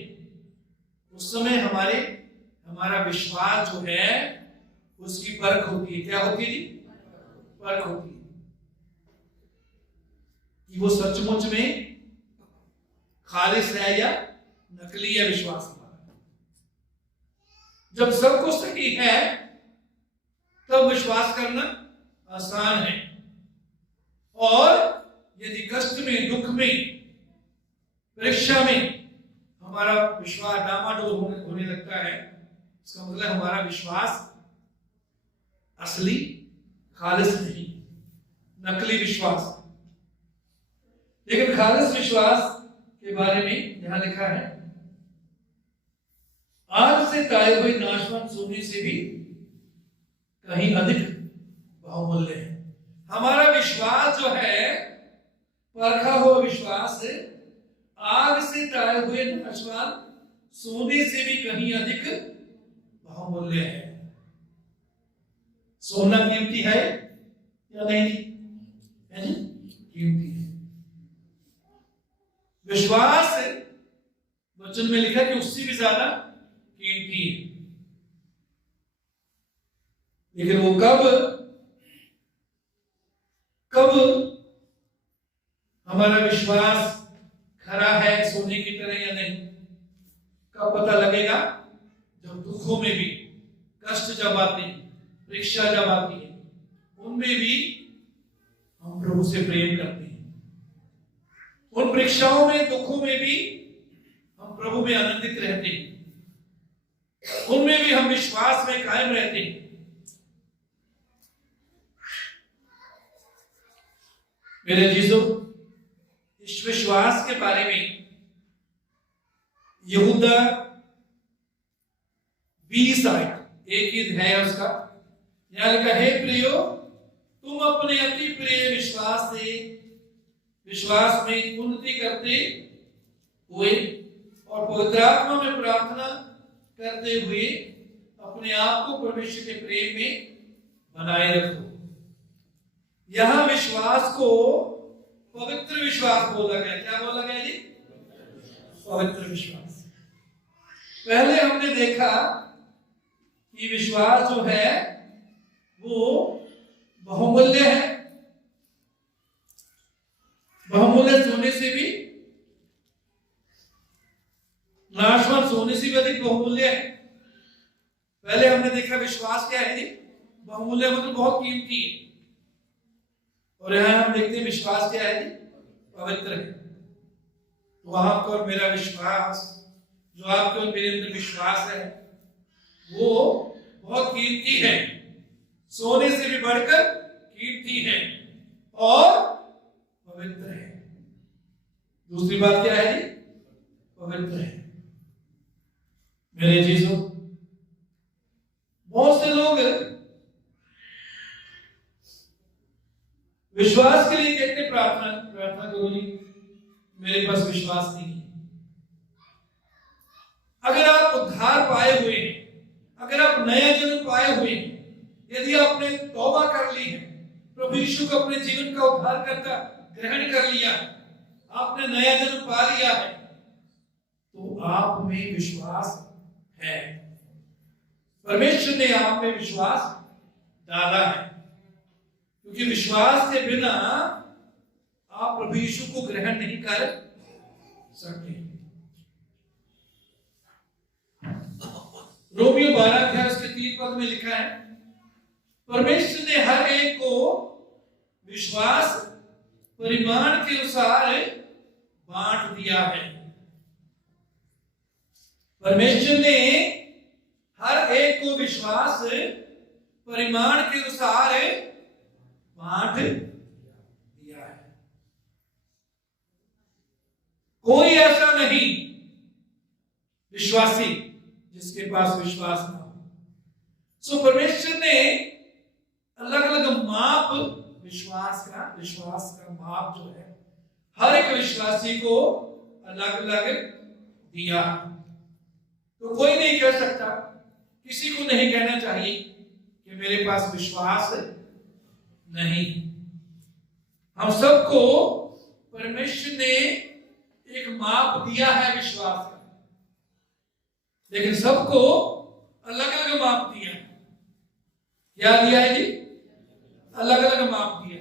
उस समय हमारा विश्वास जो है उसकी परख होती है। क्या होती है जी? परख होती है कि वो सचमुच में खालिस है या नकली है विश्वास हमारा। जब सब कुछ सही है तब विश्वास करना आसान है, और यदि कष्ट में, दुख में, परीक्षा में हमारा विश्वास डामाडोल होने लगता है, इसका मतलब हमारा विश्वास असली, खालिस नहीं, नकली विश्वास। लेकिन खालिस विश्वास के बारे में यहां लिखा है, आग से ताए हुए नाशवान सोने से भी कहीं अधिक बहुमूल्य है। हमारा विश्वास जो है, परखा हुआ विश्वास, आग से ताए हुए नाशवान सोने से भी कहीं अधिक बहुमूल्य है। सोना कीमती है या नहीं? है जी? कीमती है। विश्वास वचन में लिखा कि उससे भी ज्यादा कीमती है। लेकिन वो कब हमारा विश्वास खरा है सोने की तरह या नहीं, कब पता लगेगा? जब दुखों में भी, कष्ट जब आते हैं, परीक्षा जब आती है, उनमें भी हम प्रभु से प्रेम करते हैं। उन परीक्षाओं में, दुखों में भी हम प्रभु में आनंदित रहते हैं, उनमें भी हम विश्वास में कायम रहते हैं। मेरे जीजो, इस विश्वास के बारे में यहूदा 20 आयत, एक ही है उसका, यहां लिखा है, प्रियो तुम अपने अति प्रिय विश्वास में उन्नति करते हुए और पवित्र आत्मा में प्रार्थना करते हुए अपने आप को परमेश्वर के प्रेम में बनाए रखो। यहां विश्वास को पवित्र विश्वास बोला गया। क्या बोला गया जी? पवित्र विश्वास। पहले हमने देखा कि विश्वास जो है वो बहुमूल्य है, बहुमूल्य सोने से भी, नाशवान सोने से भी अधिक बहुमूल्य है। पहले हमने देखा विश्वास क्या है जी? बहुमूल्य मतलब बहुत कीमती है। और यहां हम देखते हैं विश्वास क्या है जी? पवित्र है। तो आपका और मेरा विश्वास, जो आपके और मेरे अंदर विश्वास है, वो बहुत कीमती है, सोने से भी बढ़कर कीमती है और पवित्र है। दूसरी बात क्या है जी? पवित्र है। मेरे जीजों, बहुत से लोग विश्वास के लिए कहते प्रार्थना करो जी, मेरे पास विश्वास नहीं है। अगर आप उद्धार पाए हुए हैं, अगर आप नया जन्म पाए हुए हैं, यदि आपने तौबा कर ली है, प्रभु यीशु को अपने जीवन का उद्धारकर्ता ग्रहण कर लिया, आपने नया जन्म पा लिया है, तो आप में विश्वास है। परमेश्वर ने आप में विश्वास डाला है, क्योंकि विश्वास के बिना आप प्रभु यीशु को ग्रहण नहीं कर सकते। रोमियो 12 अध्याय उसके 3 पद में लिखा है, परमेश्वर ने हर एक को विश्वास परिमाण के अनुसार बांट दिया है। परमेश्वर ने हर एक को विश्वास परिमाण के अनुसार बांट दिया है। कोई ऐसा नहीं विश्वासी जिसके पास विश्वास ना हो। सो परमेश्वर ने अलग अलग माप विश्वास का माप जो है हर एक विश्वासी को अलग अलग दिया। तो कोई नहीं कह सकता, किसी को नहीं कहना चाहिए कि मेरे पास विश्वास नहीं। हम सबको परमेश्वर ने एक माप दिया है विश्वास का, लेकिन सबको अलग अलग माप दिया है। क्या दिया है जी? अलग अलग माप दिया।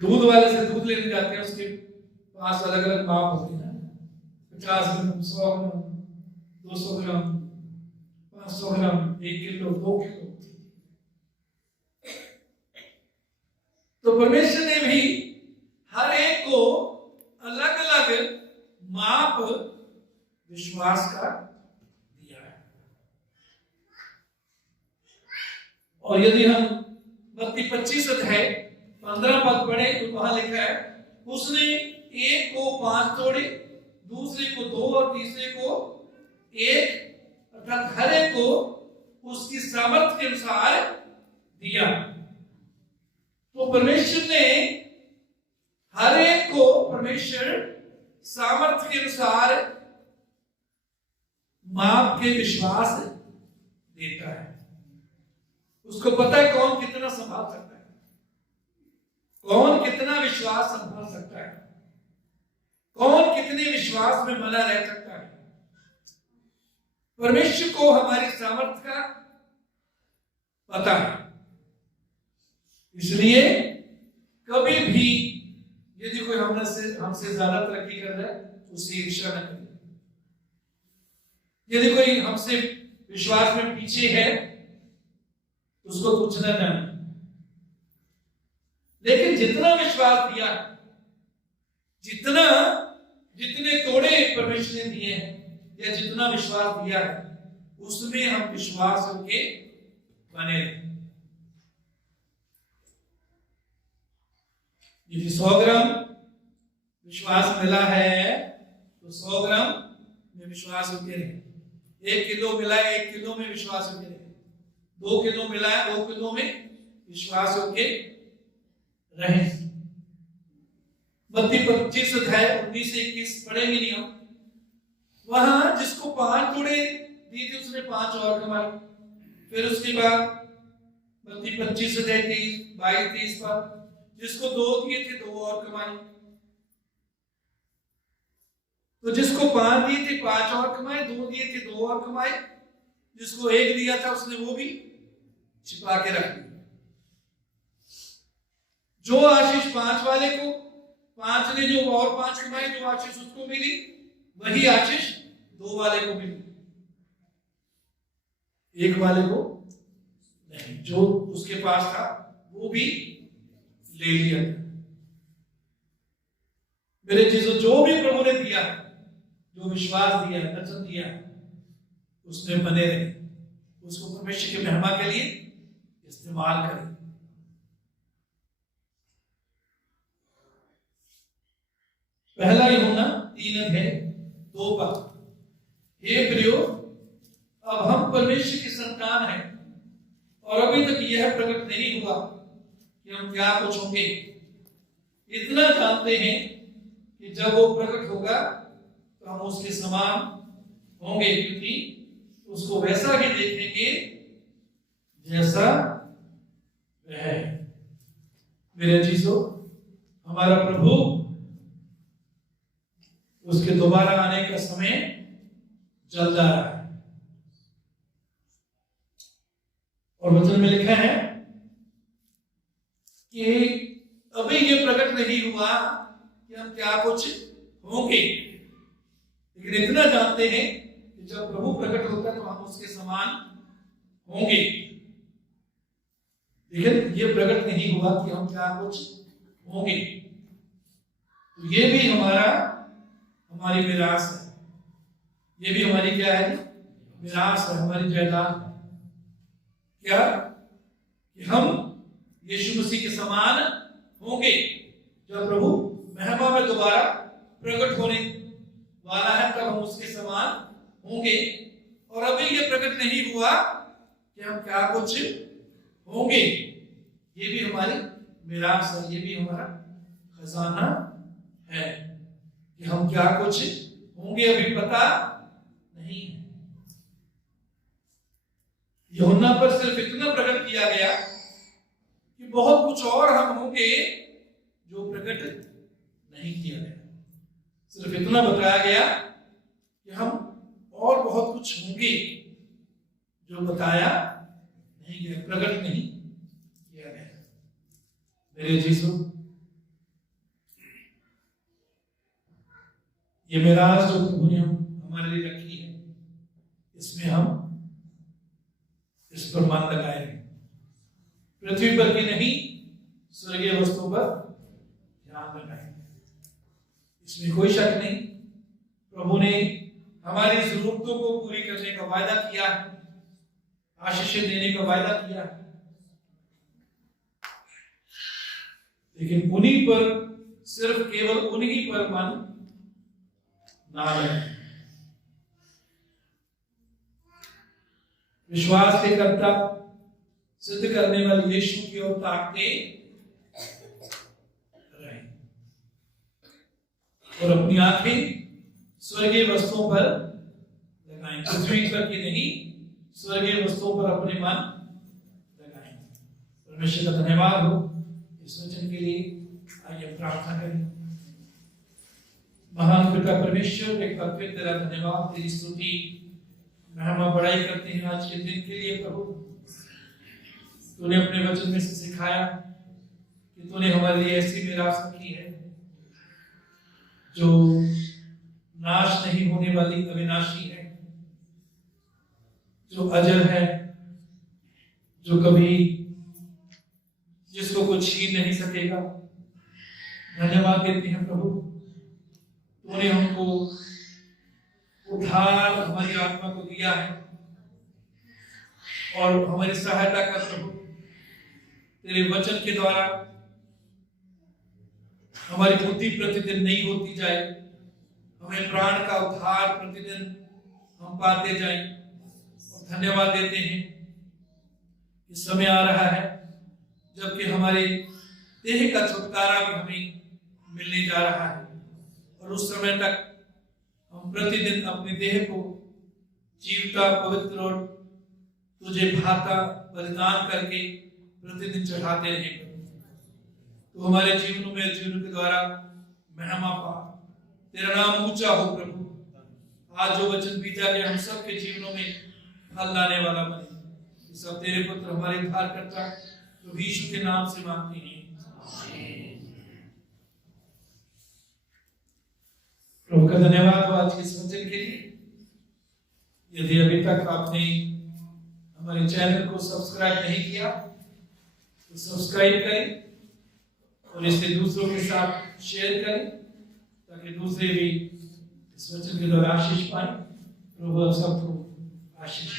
दूध वाले से दूध लेने जाते हैं, उसके पास अलग अलग माप होते हैं, 50 ग्राम, 100 ग्राम, 200 ग्राम, 500 ग्राम, 1 किलो, 2 किलो। तो परमेश्वर ने भी हर एक को अलग अलग माप विश्वास का दिया है। और यदि हम मत्ती 25 अध्याय 15 पद पढ़े तो वहां लिखा है, उसने एक को 5 तोड़े, दूसरे को 2 और तीसरे को 1, अर्थात हर एक को उसकी सामर्थ्य के अनुसार दिया। तो परमेश्वर ने हर एक को परमेश्वर सामर्थ्य के अनुसार माप के विश्वास देता है। उसको पता है कौन कितना संभाल सकता है, कौन कितना विश्वास संभाल सकता है, कौन कितने विश्वास में बना रह सकता है। परमेश्वर को हमारी सामर्थ्य का पता है, इसलिए कभी भी यदि कोई हमसे ज्यादा तरक्की कर रहा है उससे ईर्ष्या न करें। यदि कोई हमसे विश्वास में पीछे है उसको तुच्छ न जाने, लेकिन जितना विश्वास दिया, जितने तोड़े परमेश्वर ने दिए हैं या जितना विश्वास दिया है उसमें हम विश्वास होके बने रहे। यदि 100 ग्राम विश्वास मिला है तो 100 ग्राम में विश्वास होके रहे। 1 किलो मिला है, 1 किलो में विश्वास होके रहे। 2 किलो मिला है, 2 किलो में विश्वास होके रहे। मत्ती 25 अध्याय 19 से 21 पढ़ेंगे नहीं हम। वहां जिसको 5 तोड़े दी थी उसने 5 और कमाई। फिर उसके बाद मत्ती 25 अध्याय 22-23 पर जिसको 2 दिए थे 2 और कमाई। तो जिसको 5 दिए थे 5 और कमाए, 2 दिए थे 2 और कमाए, जिसको 1 दिया था उसने वो भी छिपा के रख दिया। जो आशीष 5 वाले को, 5 ने जो और 5 कमाए, जो आशीष उसको मिली वही आशीष 2 वाले को मिली, 1 वाले को नहीं। जो उसके पास था वो भी ले लिया। मेरे चीजों जो भी प्रभु ने दिया, जो विश्वास दिया, वचन दिया, उसमें बने रहे, उसको परमेश्वर की महिमा के लिए इस्तेमाल करें। पहला यूहन्ना 3 अध्याय 2 पद, हे प्रियो, अब हम परमेश्वर की संतान हैं और अभी तक यह प्रकट नहीं हुआ कि हम क्या कुछ होंगे। इतना जानते हैं कि जब वो प्रकट होगा तो हम उसके समान होंगे, क्योंकि उसको वैसा ही देखेंगे जैसा वह है। मेरे चीजों, हमारा प्रभु उसके दोबारा आने का समय जल्द आ रहा है। और वचन में लिखा है कि अभी ये प्रकट नहीं हुआ कि हम क्या कुछ होंगे, लेकिन इतना जानते हैं कि जब प्रभु प्रकट होता है तो हम उसके समान होंगे। लेकिन ये प्रकट नहीं हुआ कि हम क्या कुछ होंगे। तो ये भी हमारी विरासत है। ये भी हमारी क्या है? विरासत है, हमारी जायदाद। क्या कि हम यीशु मसीह के समान होंगे जब प्रभु महिमा में दोबारा प्रकट होने वाला है, तब हम उसके समान होंगे। और अभी ये प्रकट नहीं हुआ कि हम क्या कुछ होंगे। ये भी हमारी मिरास है, ये भी हमारा खजाना है कि हम क्या कुछ होंगे, अभी पता नहीं है। यूहन्ना पर सिर्फ इतना प्रकट किया गया कि बहुत कुछ और हम होंगे जो प्रकट नहीं किया गया। सिर्फ इतना बताया गया कि हम और बहुत कुछ होंगे जो बताया नहीं गया, प्रकट नहीं किया गया। मेरे जीसु, ये मिराज जो प्रभु ने हमारे लिए रखी है, इसमें हम इस पर मन लगाए रखें। पृथ्वी पर की नहीं, स्वर्गीय वस्तुओं पर ध्यान लगाए। इसमें कोई शक नहीं, प्रभु ने हमारी जरूरतों को पूरी करने का वायदा किया है, आशीष देने का वायदा किया है। लेकिन उन्हीं पर, सिर्फ केवल उन्हीं पर मन ना लगे। विश्वास के कर्ता, सिद्ध करने वाले यीशु की ओर ताकते रहें और अपनी आंखें स्वर्गीय वस्तुओं पर लगाएं। पृथ्वी पर की नहीं, स्वर्गीय वस्तुओं पर अपने मन लगाएं। परमेश्वर का धन्यवाद हो इस वचन के लिए। आइए प्रार्थना करें। महान पिता परमेश्वर, एक बार फिर तेरा धन्यवाद, तेरी स्तुति महिमा बड़ाई करते हैं आज के दिन के लिए। प्रभु, तूने अपने वचन में से सिखाया कि तूने हमारे लिए ऐसी मीरास रखी है जो नाश नहीं होने वाली, अविनाशी है, जो अजर है, जो कभी जिसको कोई छीन नहीं सकेगा। धन्यवाद देते हैं प्रभु, तूने हमको उद्धार हमारी आत्मा को दिया है और हमारी सहायता कर प्रभु। तेरे वचन के द्वारा हमारी बुद्धि प्रतिदिन नई होती जाए, हमें प्राण का उद्धार प्रतिदिन हम पाते जाएं। और धन्यवाद देते हैं कि समय आ रहा है जबकि हमारे देह का छुटकारा भी हमें मिलने जा रहा है, और उस समय तक हम प्रतिदिन अपने देह को जीवता, पवित्र और तुझे भाता बलिदान करके प्रतिदिन चढ़ाते रहे। तो हमारे जीवन में, जीवन के द्वारा महिमा पा, तेरा नाम ऊंचा हो प्रभु। आज जो वचन बीता गया हम सबके जीवनों में फल लाने वाला बने। सब तेरे पुत्र हमारे उद्धारकर्ता प्रभु यीशु के नाम से मांगते हैं, प्रभु का धन्यवाद हो आज के इस वचन के लिए। यदि अभी तक आपने हमारे चैनल को सब्सक्राइब नहीं किया तो सब्सक्राइब करें और इसे दूसरों के साथ शेयर करें ताकि दूसरे भी इस वचन के द्वारा आशीष पाएं। प्रभु सबको आशीष